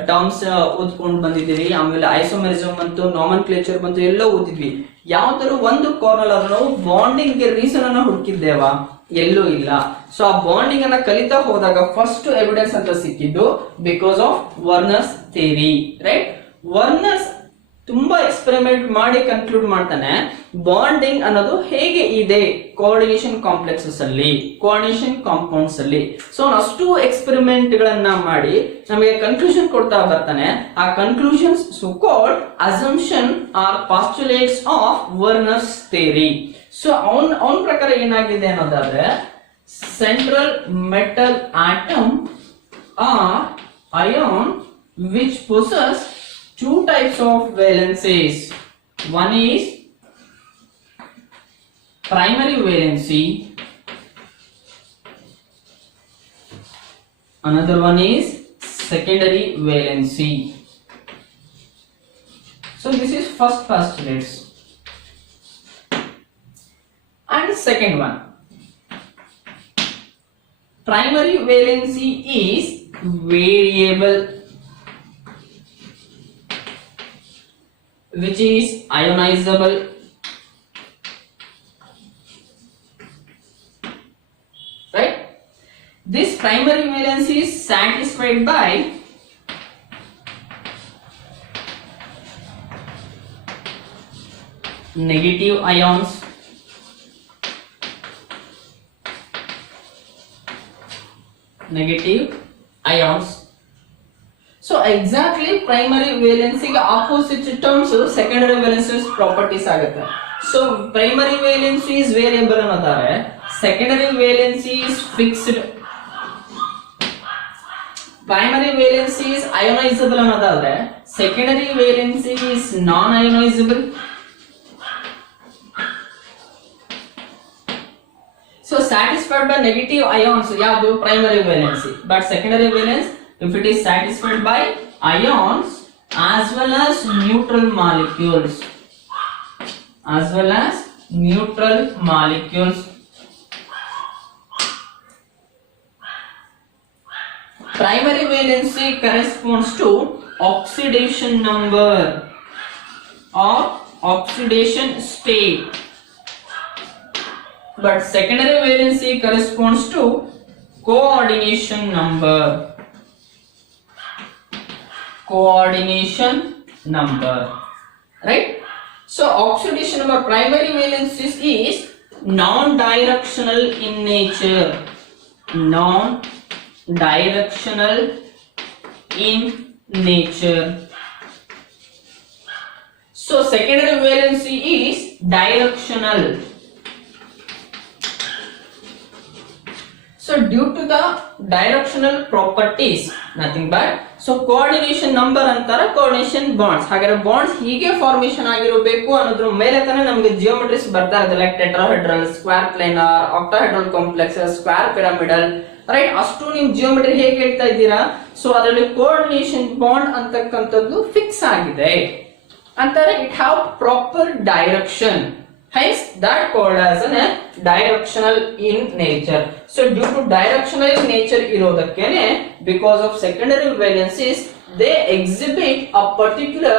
ಟರ್ಮ್ಸ್ ಓದ್ಕೊಂಡು ಬಂದಿದ್ದೀವಿ ಆಮೇಲೆ ಐಸೋಮರಿಸಮ್ ಬಂತು ನಾಮನ್ಕ್ಲೇಚರ್ ಬಂತು ಎಲ್ಲ ಓದಿದ್ವಿ ಯಾವ್ದಾದ್ರು ಒಂದು ಕಾರ್ನರ್ ನಾವು ಬಾಂಡಿಂಗ್ ಗೆ ರೀಸನ್ ಅನ್ನ ಹುಡುಕಿದ್ದೇವಾ ಎಲ್ಲೂ ಇಲ್ಲ ಸೊ ಆ ಬಾಂಡಿಂಗ್ ಅನ್ನ ಕಲಿತಾ ಹೋದಾಗ ಫಸ್ಟ್ ಎವಿಡೆನ್ಸ್ ಅಂತ ಸಿಕ್ಕಿದ್ದು because of Werner's theory right Werner's ತುಂಬಾ ಎಕ್ಸ್ಪೆರಿಮೆಂಟ್ ಮಾಡಿ ಕನ್ಕ್ಲೂಡ್ ಮಾಡ್ತಾನೆ ಬಾಂಡಿಂಗ್ ಅನ್ನೋದು ಹೇಗೆ ಇದೆ ಕೋಆರ್ಡಿನೇಷನ್ ಕಾಂಪ್ಲೆಕ್ಸಸ್ ಅಲ್ಲಿ ಕೋಆರ್ಡಿನೇಷನ್ ಕಾಂಪೌಂಡ್ಸ್ ಅಲ್ಲಿ ಸೊ ಅಷ್ಟು ಎಕ್ಸ್ಪೆರಿಮೆಂಟ್ ಗಳನ್ನ ಮಾಡಿ ನಮಗೆ ಕನ್ಕ್ಲೂಷನ್ ಕೊಡ್ತಾ ಬರ್ತಾನೆ ಆ conclusions so called assumption or postulates of Werner's theory so ಅವನ ಪ್ರಕಾರ ಏನಾಗಿದೆ ಅನ್ನೋದಾದ್ರೆ central metal atom or ion which possess two types of valencies. One is primary valency. another one is secondary valency. So this is first postulates. And second one, primary valency is variable, which is ionizable. Right? This primary valency is satisfied by negative ions, So exactly primary valency ಗೆ opposite terms secondary valency properties ಆಗುತ್ತೆ. So primary valency is variable ಅನ್ನೋದಾದ್ರೆ secondary valency is fixed. Primary valency is ionizable ಅನ್ನೋದಾದ್ರೆ secondary valency is non-ionizable. So satisfied by negative ions, ಯಾವುದು primary valency, but secondary valence if it is satisfied by ions as well as neutral molecules, Primary valency corresponds to oxidation number or oxidation state, but secondary valency corresponds to coordination number. Right? So oxidation number, primary valency is non-directional in nature. So secondary valency is directional. So due to the directional properties, nothing but, so coordination number ಅಂತಾರೆ, coordination bonds. ಹಾಗಾದ್ರೆ bonds ಹೀಗೆ formation ಆಗಿರಬೇಕು ಅನ್ನೋದ್ರ ಮೇಲೆ ತಾನೇ ನಮಗೆ geometries ಬರ್ತಾ ಇದೆ, like tetrahedral, square planar, octahedral complexes, square pyramidal, right? ಅಷ್ಟು ನೀವು geometry ಹೇಗೆ ಹೇಳ್ತಾ ಇದ್ದೀರಾ, so ಅದರಲ್ಲಿ coordination bond ಅಂತಕ್ಕಂಥದ್ದು ಫಿಕ್ಸ್ ಆಗಿದೆ ಅಂತಾರೆ. It have proper direction, hence that called as a directional in nature. So due to directional in nature ಇರೋದಕ್ಕೇನೆ, because of secondary valencies, they exhibit a particular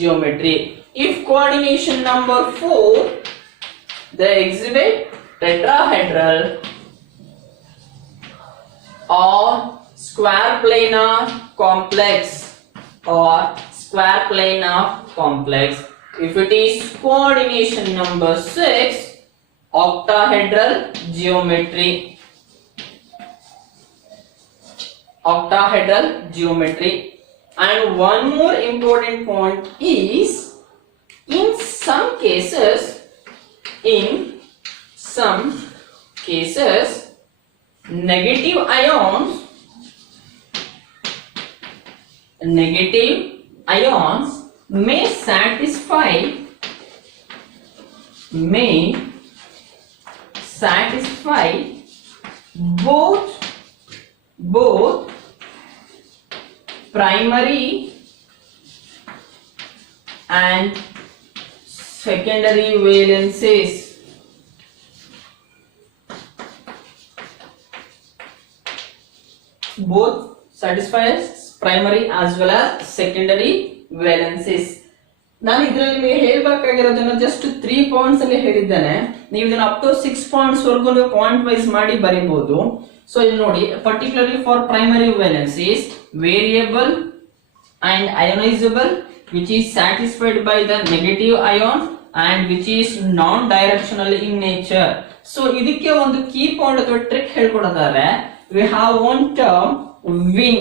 geometry. If coordination number 4, they exhibit tetrahedral or square planar complex or square planar complex. If it is coordination number 6, octahedral geometry. And one more important point is, in some cases negative ions may satisfy both primary and secondary valencies. Both satisfies primary as well as secondary valencies. ನಾನು ಇದರಲ್ಲಿ ನಿಮಗೆ ಹೇಳಬೇಕಾಗಿರೋದನ್ನ ಜಸ್ಟ್ 3 ಪಾಯಿಂಟ್ಸ್ ಅಲ್ಲಿ ಹೇಳಿದ್ದೇನೆ. ನೀವು ಇದನ್ನ up to 6 ಪಾಯಿಂಟ್ಸ್ ವರೆಗೂ ನೀವು ಪಾಯಿಂಟ್ ವೈಸ್ ಮಾಡಿ ಬರೀಬಹುದು. ಸೊ ಇಲ್ಲಿ ನೋಡಿ, particularly for primary valencies, variable and ionizable, which is satisfied by the negative ion and which is non-directional in nature. So ಇದಕ್ಕೆ ಒಂದು ಕೀ ಪಾಯಿಂಟ್ ಅಥವಾ ಟ್ರಿಕ್ ಹೇಳ್ಕೊಡೋದಾದ್ರೆ, we have one term win,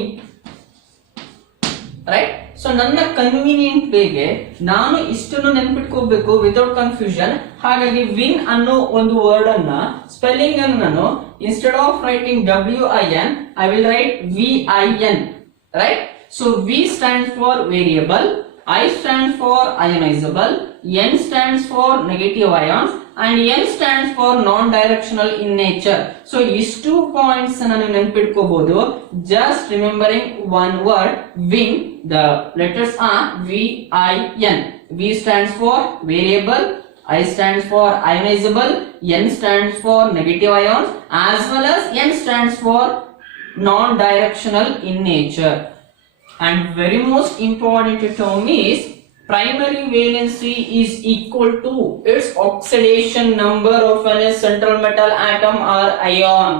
right? ಸೊ ನನ್ನ ಕನ್ವೀನಿಯಂಟ್ ವೇಗೆ ನಾನು ಇಷ್ಟನ್ನು ನೆನಪಿಟ್ಕೋಬೇಕು ವಿತೌಟ್ ಕನ್ಫ್ಯೂಷನ್. ಹಾಗಾಗಿ ವಿನ್ ಅನ್ನೋ ಒಂದು ವರ್ಡ್ ಅನ್ನ ಸ್ಪೆಲ್ಲಿಂಗ್ ಅನ್ನು ನಾನು instead of writing WIN I will write VIN, right? So V stands for variable I stands for ionizable, N stands for negative ions, and N stands for non-directional in nature. So ಇಷ್ಟು ಪಾಯಿಂಟ್ಸ್ ನಾನು ನೆನಪಿಟ್ಕೋಬಹುದು. Just remembering one word, win. The letters are VIN. V stands for variable, I stands for ionizable, N stands for negative ions, as well as N stands for non-directional in nature. And very most important term is primary valency is equal to its oxidation number of a central metal atom or ion.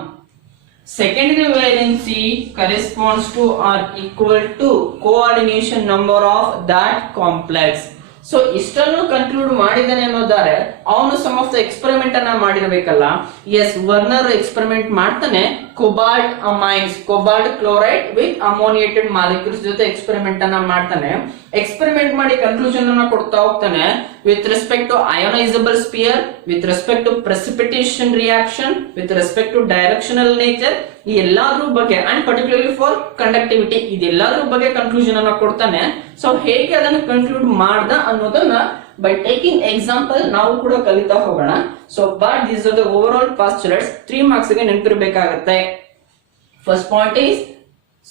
Secondary valency corresponds to or equal to coordination number of that complex. So ಇಷ್ಟನ್ನು conclude ಮಾಡಿದಾನೆ ಅನ್ನೋದಾರೆ ಅವನು some of the experiment ಅನ್ನ ಮಾಡಿರಬೇಕಲ್ಲ. Yes, Werner experiment ಮಾಡ್ತಾನೆ cobalt amines, cobalt chloride with ammoniated molecules ಜೊತೆ experiment ಅನ್ನ ಮಾಡ್ತಾನೆ. ಎಕ್ಸ್ಪೆರಿಮೆಂಟ್ ಮಾಡಿ ಕನ್ಕ್ಲೂಷನ್ ಅನ್ನ ಕೊಡ್ತಾ ಹೋಗ್ತಾನೆ with respect to ionizable sphere, with respect to precipitation reaction, with respect to directional nature, ಈ ಎಲ್ಲಾದ್ರ ಬಗ್ಗೆ ಅಂಡ್ ಪರ್ಟಿಕ್ಯುಲರ್ಲಿ ಫಾರ್ ಕಂಡಕ್ಟಿವಿಟಿ ಇದೆಲ್ಲದ್ರ ಬಗ್ಗೆ ಕನ್ಕ್ಲೂಷನ್ ಅನ್ನ ಕೊಡ್ತಾನೆ. ಸೊ ಹೇಗೆ ಅದನ್ನು ಕನ್ಕ್ಲೂಡ್ ಮಾಡ್ದ ಅನ್ನೋದನ್ನ ಬೈ ಟೇಕಿಂಗ್ ಎಕ್ಸಾಂಪಲ್ ನಾವು ಕೂಡ ಕಲಿತಾ ಹೋಗೋಣ. So but these are the over all postulates 3 marks ಗೆ ನೆನಪಿರಬೇಕಾಗುತ್ತೆ. First point is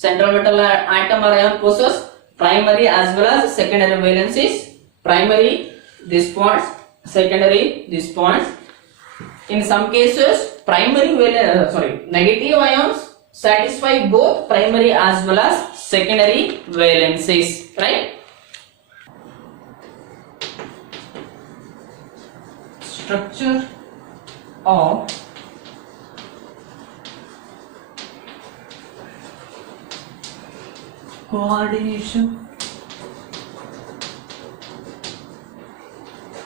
central metal atom or ion possess primary as well as secondary valencies. Primary these points, secondary these points. In some cases primary negative ions satisfy both primary as well as secondary valencies, right? Structure of coordination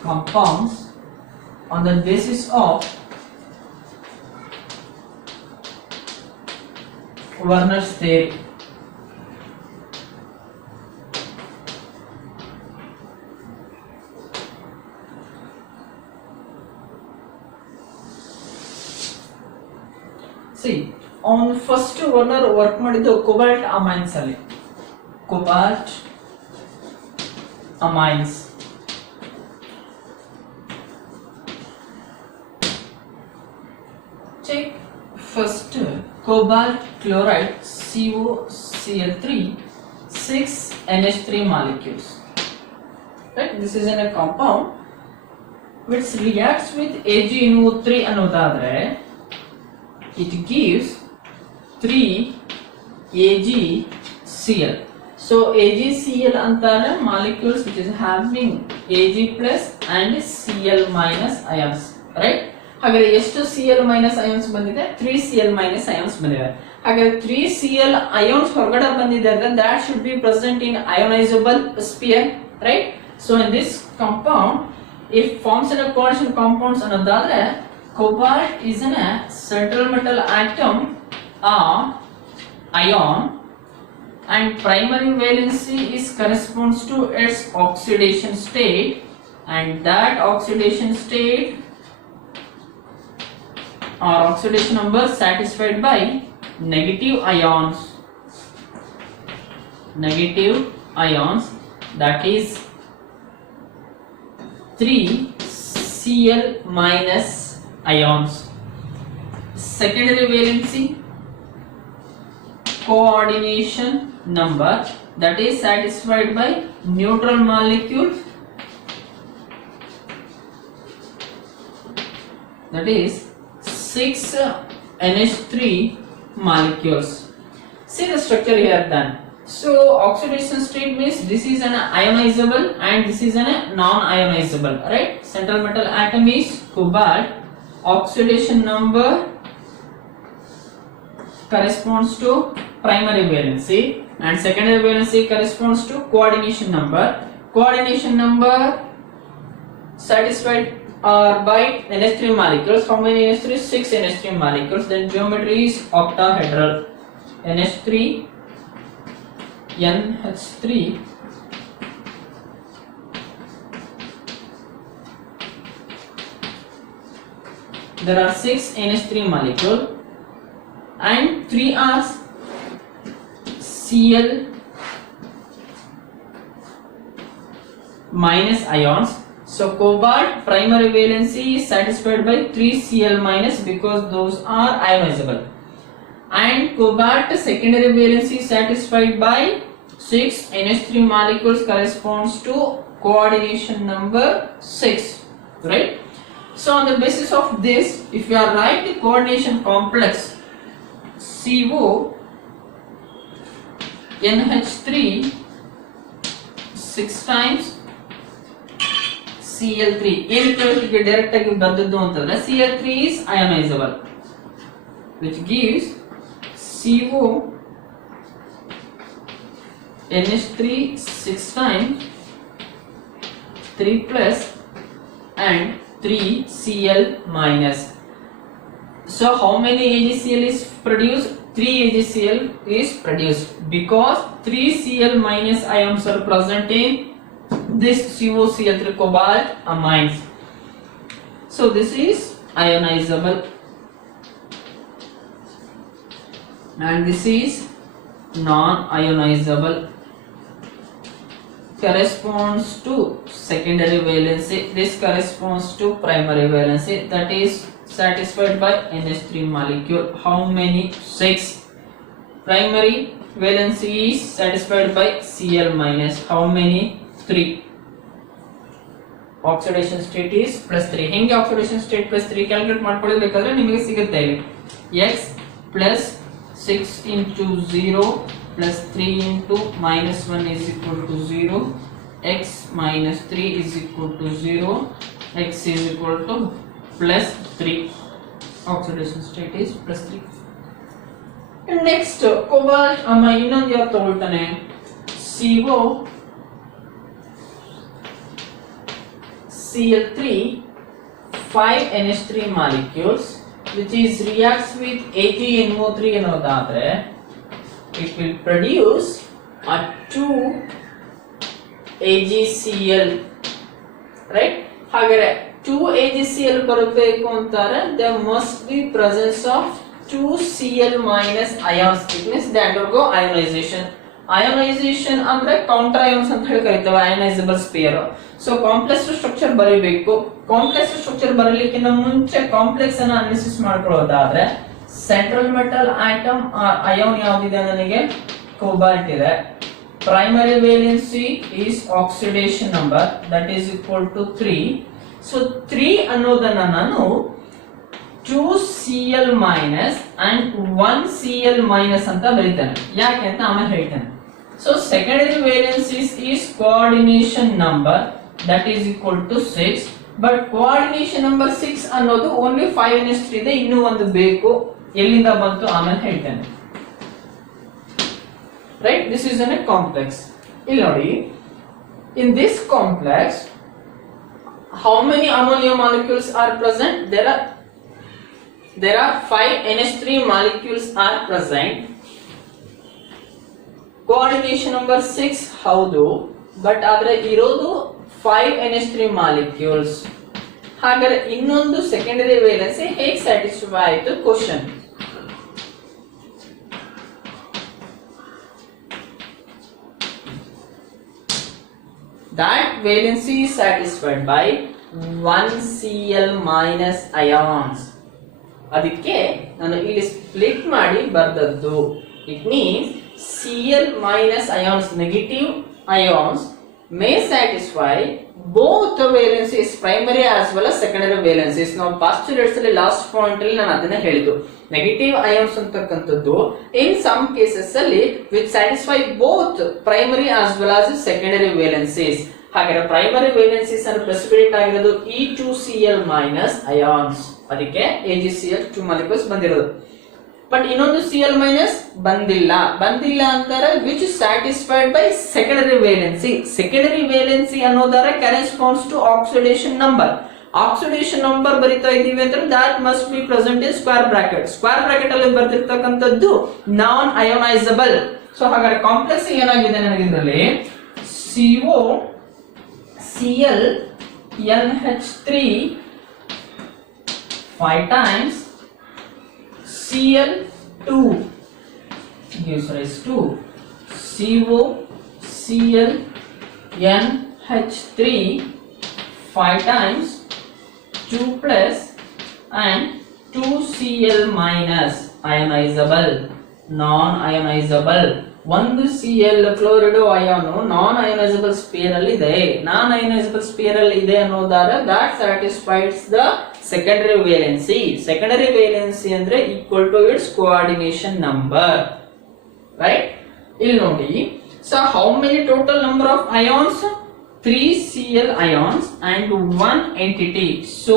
compounds on the basis of Werner's theory. See, on first Werner work ಮಾಡಿದ್ದು cobalt amines ಅಲ್ಲಿ, cobalt amines. Check first cobalt chloride COCl3 6NH3 molecules. Right, this is in a compound which reacts with AgNO3 ಅನ್ನೋದಾದ್ರೆ it gives 3 AgCl. So AgCl antare molecules which is having Ag plus and Cl minus ions, right? ಹಾಗಾದ್ರೆ ಎಷ್ಟು Cl minus ions ಬಂದಿದೆ? 3 Cl minus ions ಬಂದಿದೆ. ಹಾಗಾದ್ರೆ 3 Cl ions ಹೊರಗಡೆ ಬಂದಿದೆ ಅಂದ್ರೆ that should be present in ionizable sphere, right? So in this compound if forms in a coordination compounds ಅನ್ನೋದಾದ್ರೆ cobalt is in a central metal atom or ion and primary valency is corresponds to its oxidation state, and that oxidation state or oxidation number satisfied by negative ions, that is 3 Cl minus ions. Secondary valency coordination number that is satisfied by neutral molecules, that is 6NH3 molecules. See the structure here then. So oxidation state means this is an ionizable and this is an non-ionizable, right? Central metal atom is cobalt. Oxidation number corresponds to primary valency and secondary valency corresponds to coordination number. Coordination number satisfied by NH3 molecules. How many NH3? 6 NH3 molecules. Then geometry is octahedral. NH3 NH3 there are 6 NH3 molecules and 3 are Cl minus ions. So cobalt primary valency is satisfied by 3Cl minus because those are ionizable, and cobalt secondary valency is satisfied by 6 NH3 molecules corresponds to coordination number 6, right? So on the basis of this, if you are write the coordination complex CO NH3 6 times Cl3 ಏನಕ್ಕೆ ಡೈರೆಕ್ಟ್ ಆಗಿ ಬಂದದ್ದು ಅಂತಂದ್ರೆ Cl3 is ionizable, which gives CO NH3 6 times 3 plus and 3Cl minus. So how many AgCl is produced? 3 AgCl is produced because 3Cl minus ions are present in this COCl3 cobalt amines. So this is ionizable and this is non-ionizable. Corresponds to secondary valency, this corresponds to primary valency, that is satisfied by NH3 molecule. How many? 6. Primary valency is satisfied by Cl minus. How many? 3. Oxidation state is +3. ಹೆಂಗೆ oxidation state +3 ಕ್ಯಾಲ್ಕುಲೇಟ್ ಮಾಡ್ಕೊಳ್ಳಬೇಕಾದ್ರೆ ನಿಮಗೆ ಸಿಗುತ್ತೆ ಇಲ್ಲಿ x plus 6 into 0 plus 3 into -1 is equal to 0, x minus 3 is equal to 0, x is equal to +3. Oxidation state is +3. And next cobalt amine ಇನ್ನೊಂದು ಯಾವ್ದು ತಗೊಳ್ತಾನೆ? CO Cl3 5 NH3 molecules which is reacts with AgNO3 ಅನ್ನೋದಾದ್ರೆ it will produce a 2 AgCl, right? ಹಾಗಾದ್ರೆ 2 AgCl ಬರಬೇಕು ಅಂತಾರೆ there must be presence of 2 Cl minus ions. It means they undergo ionization. Ionization ಅಂದ್ರೆ counter ions ಅಂತ ಹೇಳಿ ಕರೀತೇವೆ ionizable pair. So complex structure ಬರೀಬೇಕು. Complex structure ಬರಲಿಕ್ಕಿಂತ ಮುಂಚೆ complex ಅನ್ನು ಅನಾಲಿಸಿಸ್ ಮಾಡ್ಕೊಳ್ಳೋದಾದ್ರೆ ಸೆಂಟ್ರಲ್ ಮೆಟಲ್ ಆಟಮ್ ಅಯಾನ್ ಯಾವ್ದಿದೆ ನನಗೆ? ಕೋಬಾಲ್ಟ್ ಇದೆ. Primary valency is oxidation number that is equal to 3. So 3 ಅನ್ನೋದನ್ನ ನಾನು 2Cl minus and 1Cl minus ಅಂತ ಬರೀತೇನೆ. ಯಾಕೆ ಅಂತ ಆಮೇಲೆ ಹೇಳ್ತೇನೆ. So secondary valencies is coordination number that is equal to 6, but coordination number 6 ಅನ್ನೋದು only 5NH3 ಇದೆ, ಇನ್ನೂ ಒಂದು ಬೇಕು, ಎಲ್ಲಿಂದ ಬಂತು ಆಮೇಲೆ ಹೇಳ್ತೇನೆ. Right, this is in a complex. ಇಲ್ಲಿ ನೋಡಿ, in this complex how many ammonia molecules are present? There are 5 NH3 molecules are present. Coordination number 6 ಹೌದು, ಬಟ್ ಆದ್ರೆ ಇರೋದು 5 NH3 molecules. ಹಾಗಾದ್ರೆ ಇನ್ನೊಂದು ಸೆಕೆಂಡರಿ ವೇಲೆನ್ಸಿ ಹೇಗೆ ಸ್ಯಾಟಿಸ್ಫೈ ಆಯಿತು? Question. That valency is satisfied by 1Cl minus ions. ಅದಕ್ಕೆ ನಾನು ಇಲ್ಲಿ ಸ್ಪ್ಲಿಟ್ ಮಾಡಿ ಬರ್ದದ್ದು. It means Cl minus ions, negative ions may satisfy both the valencies, primary as well as secondary valencies. ನಾವು postulates ಅಲ್ಲಿ ಲಾಸ್ಟ್ ಪಾಯಿಂಟ್ ಅಲ್ಲಿ ನಾನು ಅದನ್ನ ಹೇಳಿದ್ದು, ನೆಗೆಟಿವ್ ions ಅಂತಕ್ಕಂಥದ್ದು in some cases ಅಲ್ಲಿ which satisfy both primary as well as secondary valencies. ಹಾಗಾದ್ರೆ primary valencies ಅನ್ನು ಪ್ರೆಸಿಪಿಟೇಟ್ ಆಗಿರೋದು E2Cl minus ions, ಅದಕ್ಕೆ AgCl 2 molecules ಬಂದಿರೋದು. ಬಟ್ ಇನ್ನೊಂದು Cl minus ಬಂದಿಲ್ಲ ಅಂತಾರೆ which is satisfied by secondary valency. Secondary valency ಅನ್ನೋದಾರೆ corresponds to oxidation number. Oxidation number ಬರಿತಾ ಇದೀವಿ ಅಂದ್ರೆ that must be present in square bracket. Square bracket ಅಲ್ಲಿ ಬರ್ತಿರ್ತಕ್ಕಂಥದ್ದು non ionizable. ಸೊ ಹಾಗಾದ್ರೆ ಕಾಂಪ್ಲೆಕ್ಸ್ ಏನಾಗಿದೆ ನನಗೆ ಇದರಲ್ಲಿ CO Cl NH3 5 times Cl2 gives rise to CO Cl H3 5 times 2 plus and 2Cl minus ionizable, non-ionizable. ಒಂದು Cl ಕ್ಲೋರಿಡ್ ಅಯಾನ್ ನಾನ್ ಅಯೋನೈಸಬಲ್ ಸ್ಪಿಯರ್ ಅಲ್ಲಿ ಇದೆ. ನಾನ್ ಅಯೋನೈಸಬಲ್ ಸ್ಪಿಯರ್ ಅಲ್ಲಿ ಇದೆ ಅನ್ನೋದಾದ್ರೆ that satisfies the secondary valency. Secondary valency ಅಂದ್ರೆ equal to its coordination number, right? ಇಲ್ಲಿ ನೋಡಿ, so how many total number of ions? 3 Cl ions and 1 entity. So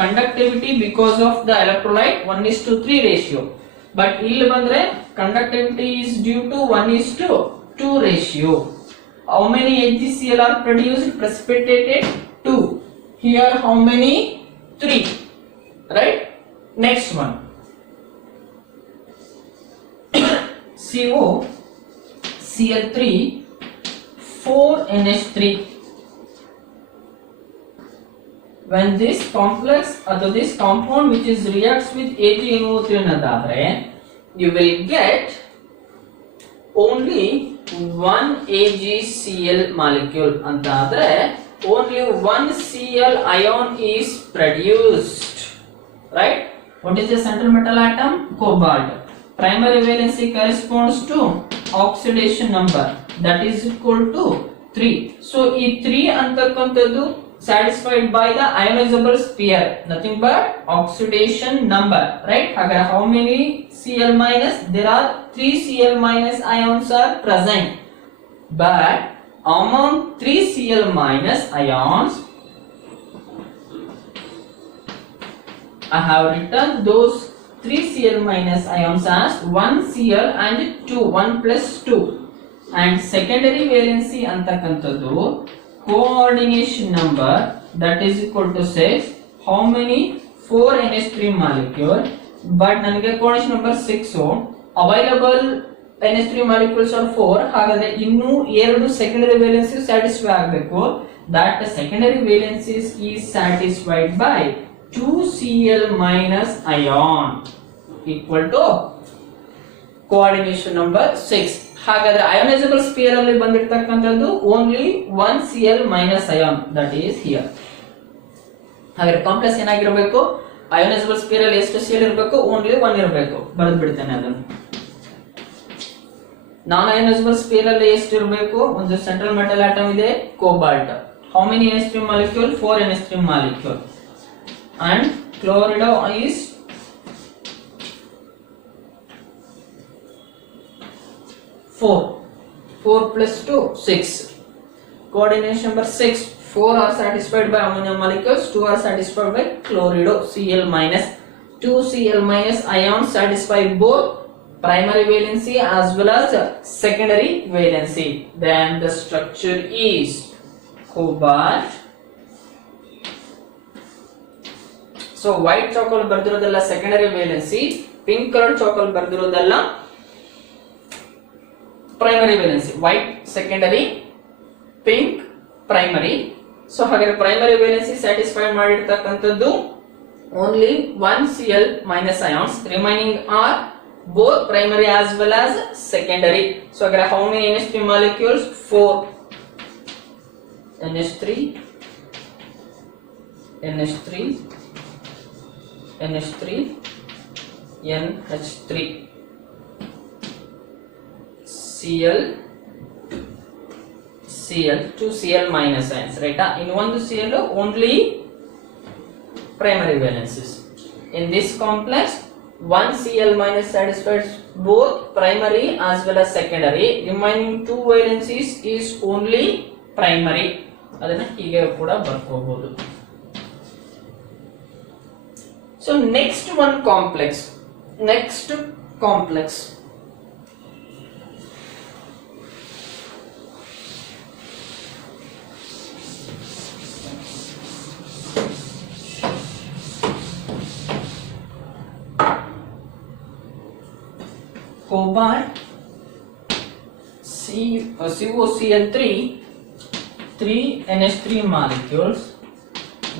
conductivity because of the electrolyte 1:3 ratio. But ಇಲ್ಲಿ ಬಂದ್ರೆ conductivity is due to 1:2 ratio. How many HgCl are produced, precipitated? 2. Here how many? 3. Right? Next one. CO Cl3 4NH3. When this complex or this compound which is reacts with AgNO3 ಅನ್ನೋದಾದ್ರೆ you will get only one AgCl molecule ಅಂತ ಆದ್ರೆ only one Cl ion is produced, right? What is the central metal atom? Cobalt. Primary valency corresponds to oxidation number, that is equal to 3. So ಈ 3 ಅಂತಕ್ಕಂಥದ್ದು satisfied by the ionizable sphere, nothing but oxidation number, right? Again, how many Cl minus? There are 3 Cl minus ions are present, but among 3 Cl minus ions I have written those 3 Cl minus ions as 1 Cl and 2, 1 plus 2, and secondary valency antakantadu coordination number, that is equal to 6. How many? 4 NH3 molecule, but ನನಗೆ coordination number 6. Available NH3 molecules are 4. ಹಾಗಾದ್ರೆ ಇನ್ನೂ ಎರಡು secondary valency satisfy ಆಗಬೇಕು. That secondary valency is satisfied by 2 Cl minus ion equal to coordination number 6. ಹಾಗಾದ್ರೆ ionizable sphere ಅಲ್ಲಿ ಬಂದಿರತಕ್ಕಂತದ್ದು only 1 Cl minus ion, that is here. ಹಾಗಾದ್ರೆ ಕಾಂಪ್ಲೆಕ್ಸ್ ಏನಾಗಿರಬೇಕು? ionizable sphere ಅಲ್ಲಿ ಎಷ್ಟು Cl ಇರಬೇಕು? only 1 ಇರಬೇಕು. ಬರೆದು ಬಿಡ್ತೇನೆ ಅದನ್ನು. ನಾನ್ ionizable sphere ಅಲ್ಲಿ ಎಷ್ಟು ಇರಬೇಕು? ಒಂದು ಸೆಂಟ್ರಲ್ ಮೆಟಲ್ ಆಟಮ್ ಇದೆ, cobalt. How many NH3 molecule? 4 NH3 molecule. And chloride is 4 plus 2 6. Coordination number 6. 4 are satisfied by ammonium molecules, 2 are satisfied by chlorido Cl minus. 2 Cl minus ions satisfy both primary valency as well as secondary valency. Then the structure is cobalt. So white chocolate ಬರ್ದಿರೋದೆಲ್ಲ secondary valency, pink color chocolate ಬರ್ದಿರೋದೆಲ್ಲ primary valency. White secondary, pink primary. So ಹಾಗಾದ್ರೆ primary valency satisfy ಮಾಡಿರ್ತಕ್ಕಂಥದ್ದು only 1 Cl minus ions, remaining are both primary as well as secondary. So again, how many NH3 molecules? 4 NH3 NH3 NH3 NH3 Cl Cl 2 Cl minus ions, right? In one Cl only primary valencies. In this complex 1 Cl minus satisfies both primary as well as secondary, remaining 2 valencies is only primary. ಅದನ್ನ ಹೀಗೆ ಕೂಡ ಬರ್ಕೋಬಹುದು. So next one complex, next complex cobalt COCl3 3 NH3 molecules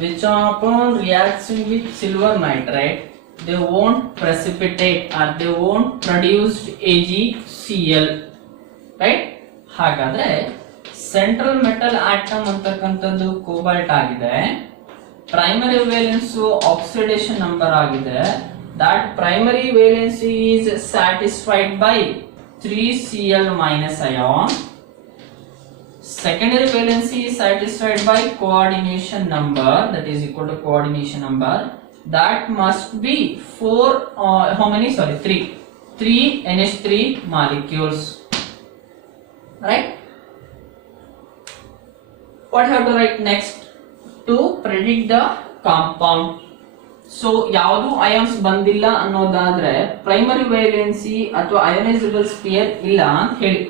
which upon reaction with silver nitrate they won't precipitate or they won't produce AgCl, right? ಹಾಗಾದ್ರೆ central metal atom ಅಂತಕ್ಕಂಥದ್ದು ಕೋಬಾಲ್ಟ್ ಆಗಿದೆ. Primary valence oxidation number ಆಗಿದೆ. That primary valence is satisfied by 3Cl minus ion. Secondary valency is satisfied by coordination number, that is equal to coordination number, that must be 3 NH3 molecules, right? What have to write next to predict the compound? So ಯಾವುದು ಅಯಾನ್ಸ್ ಬಂದಿಲ್ಲ ಅನ್ನೋದಾದ್ರೆ primary valency ಅಥವಾ ಅಯೋನೈಸಬಲ್ ಸ್ಪಿಯರ್ ಇಲ್ಲ ಅಂತ ಹೇಳಿ.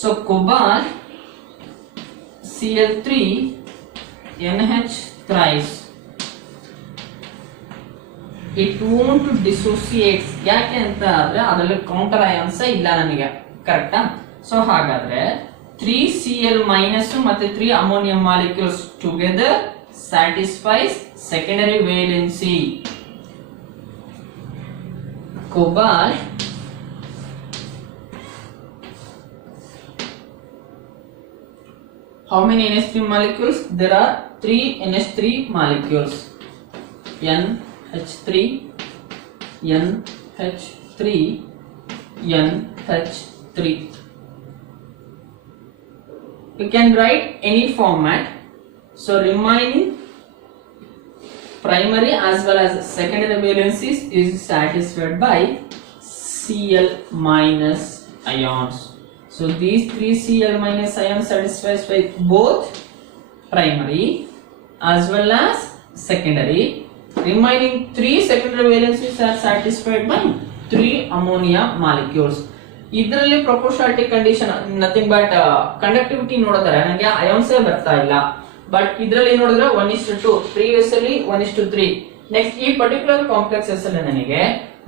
So cobalt Cl3 NH thrice, it won't dissociate. ಯಾಕೆ ಅಂತ ಆದ್ರೆ ಅದರಲ್ಲಿ ಕೌಂಟರ್ ಅಯಾನ್ಸ್ ಇಲ್ಲ ನನಗೆ, ಕರೆಕ್ಟಾ? ಸೊ ಹಾಗಾದ್ರೆ 3Cl minus ಮತ್ತೆ 3 ammonium molecules together satisfies secondary valency. Cobalt how many NH3 molecules? There are 3 NH3 molecules, NH3 NH3 NH3. You can write any format. So remaining primary as well as secondary valencies is satisfied by Cl minus ions. So these 3 Cl minus ions satisfies by both primary as well as secondary. Remaining 3 secondary valencies are satisfied by 3 ammonia molecules. ಇದರಲ್ಲಿ proportionality condition nothing but conductivity ನೋಡಿದ್ರೆ ನನಗೆ ಅಯಾನ್ಸೇ ಬರ್ತಾ ಇಲ್ಲ. ಬಟ್ ಇದರಲ್ಲಿ ನೋಡಿದ್ರೆ 1:2, ಪ್ರೀವಿಯಸ್ ಅಲ್ಲಿ 1:3. ನೆಕ್ಸ್ಟ್ ಈ ಪರ್ಟಿಕ್ಯುಲರ್ ಕಾಂಪ್ಲೆಕ್ಸಸ್ ಅಲ್ಲಿ ನನಗೆ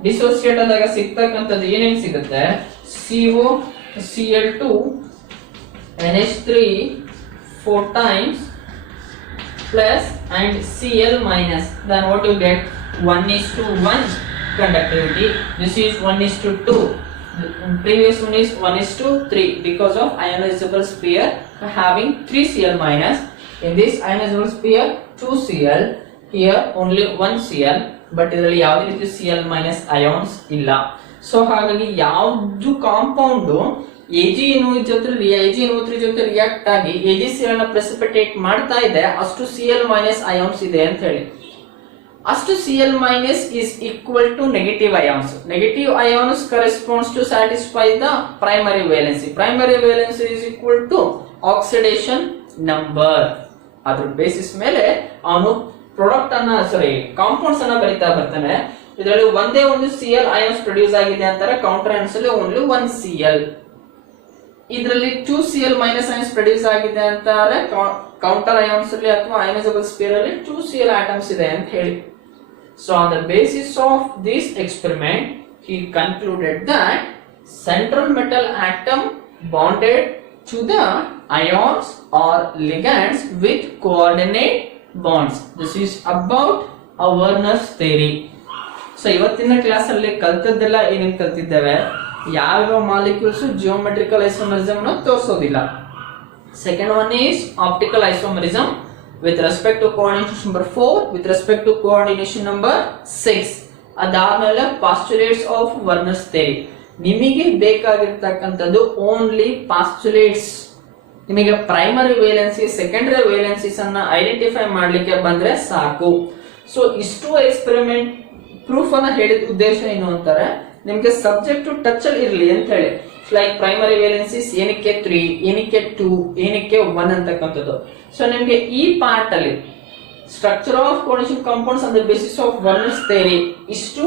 ಡಿಸೋಸಿಯೇಟ್ ಆದಾಗ ಸಿಗ್ತಕ್ಕಂಥದ್ದು ಏನೇನು ಸಿಗುತ್ತೆ? CO Cl2 NH3 4 times plus and Cl minus, then what you get? 1:1 conductivity. This is 1:2. The previous one is 1:3 because of ionizable sphere having 3 Cl minus. In this ionizable sphere 2 Cl, here only 1 Cl, but ಇದರಲ್ಲಿ ಯಾವುದೇ ರೀತಿ Cl minus ions ಇಲ್ಲ. ಸೊ ಹಾಗಾಗಿ ಯಾವುದು compound AgNO3 ಜೊತೆ ರಿಯಾಕ್ಟ್ ಆಗಿ AgCl ಅನ್ನು ಪ್ರೆಸಿಪಿಟೇಟ್ ಮಾಡ್ತಾ ಇದೆ, ಅಷ್ಟು Cl minus ions ಇದೆ ಅಂತ ಹೇಳಿ. ಅಷ್ಟು Cl minus is equal to negative ions. Negative ions corresponds to satisfy the primary valency. Primary valency is equal to oxidation number. ಅದ್ರ ಬೇಸಿಸ್ ಮೇಲೆ ಅವನು ಪ್ರಾಡಕ್ಟ್ ಅನ್ನ ಕಾಂಪೌಂಡ್ಸ್ ಅನ್ನ ಬರೀತಾ ಬರ್ತಾನೆ. ಇದರಲ್ಲಿ ಒಂದೇ ಒಂದು Cl ions ಪ್ರೊಡ್ಯೂಸ್ ಆಗಿದೆ ಅಂತಾರೆ, ಕೌಂಟರ್ ಅಯಾನ್ಸ್ ಅಲ್ಲಿ ಓನ್ಲಿ 1 Cl. ಇದರಲ್ಲಿ 2 Cl minus ions ಪ್ರೊಡ್ಯೂಸ್ ಆಗಿದೆ ಅಂತಾರೆ, ಕೌಂಟರ್ ಅಯಾನ್ಸ್ ಅಲ್ಲಿ ಅಥವಾ ಅಯಾನೈಸಬಲ್ ಸ್ಪಿಯರ್ ಅಲ್ಲಿ 2 Cl atoms ಇದೆ ಅಂತ ಹೇಳಿ. So on the basis of this experiment he concluded that central metal atom bonded to the ions or ligands with coordinate bonds. This is about a Werner's theory. So ಇವತ್ತಿನ class ಅಲ್ಲಿ ಕಲ್ತದ್ದೆಲ್ಲ ಏನೇನು ಕಲ್ತಿದ್ದೇವೆ, ಯಾವ molecules geometrical isomerism ನ ತೋರಿಸೋದಿಲ್ಲ. Second one is optical isomerism with respect to coordination number 4, with respect to coordination number 6. ಅದಾದ್ಮೇಲೆ postulates of Werner's theory. ನಿಮಗೆ ಬೇಕಾಗಿರ್ತಕ್ಕಂಥದ್ದು ಓನ್ಲಿ ಪಾಸ್ಟುಲೇಟ್ಸ್. ನಿಮಗೆ ಪ್ರೈಮರಿ ವೇಲೆನ್ಸಿ ಸೆಕೆಂಡರಿ ವೇಲೆನ್ಸಿಸ್ ಅನ್ನ ಐಡೆಂಟಿಫೈ ಮಾಡ್ಲಿಕ್ಕೆ ಬಂದ್ರೆ ಸಾಕು. ಸೊ ಇಷ್ಟು ಎಕ್ಸ್ಪೆರಿಮೆಂಟ್ ಪ್ರೂಫ್ ಅನ್ನ ಹೇಳಿದ ಉದ್ದೇಶ ಏನು ಅಂತಾರೆ, ನಿಮ್ಗೆ ಸಬ್ಜೆಕ್ಟ್ ಟಚ್ ಅಲ್ಲಿ ಇರ್ಲಿ ಅಂತ ಹೇಳಿ. ಲೈಕ್ ಪ್ರೈಮರಿ ವೇಲೆನ್ಸಿಸ್ ಏನಕ್ಕೆ 3, ಏನಕ್ಕೆ 2, ಏನಕ್ಕೆ 1 ಅಂತಕ್ಕಂಥದ್ದು. ಸೊ ನಿಮ್ಗೆ ಈ ಪಾರ್ಟ್ ಅಲ್ಲಿ structure of coordination compounds on the basis of Werner's theory, ಇಷ್ಟು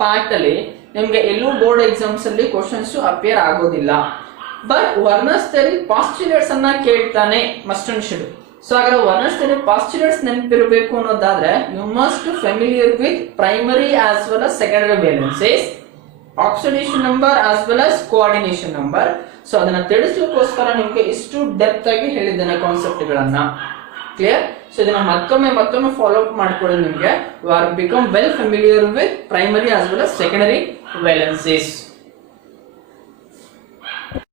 ಪಾರ್ಟ್ ಅಲ್ಲಿ ನಿಮ್ಗೆ ಎಲ್ಲೂ ಬೋರ್ಡ್ ಎಕ್ಸಾಮ್ಸ್ ಅಲ್ಲಿ ಕ್ವಶನ್ಸ್ ಅಪಿಯರ್ ಆಗೋದಿಲ್ಲ. ಬಟ್ ವರ್ನರ್ಸ್ ಥಿಯರಿ ಪಾಸ್ಟುಲೇಟ್ಸ್ ಅನ್ನ ಕೇಳ್ತಾನೆ ಮಸ್ಟ್ ಅಂಡ್ ಶುಡ್. ಸೊ ಹಾಗಾದ್ರೆ ವರ್ನರ್ಸ್ ಥಿಯರಿ ಪಾಸ್ಟುಲೇಟ್ಸ್ ನೆನಪಿರಬೇಕು ಅನ್ನೋದಾದ್ರೆ you must familiar with primary as well as secondary valencies, oxidation number as well as coordination number. So ಅದನ್ನ ತಿಳಿಸ್ಲಿಕ್ಕೋಸ್ಕರ ನಿಮ್ಗೆ ಇಷ್ಟು ಡೆಪ್ತ್ ಆಗಿ ಹೇಳಿದ್ದೇನೆ ಕಾನ್ಸೆಪ್ಟ್ ಗಳನ್ನ. ಕ್ಲಿಯರ್? ಸೊ ಇದನ್ನ ಮತ್ತೊಮ್ಮೆ ಫಾಲೋ ಅಪ್ ಮಾಡ್ಕೊಳ್ಳಿ. ನಿಮ್ಗೆ you are become well familiar with primary as well as secondary valencies.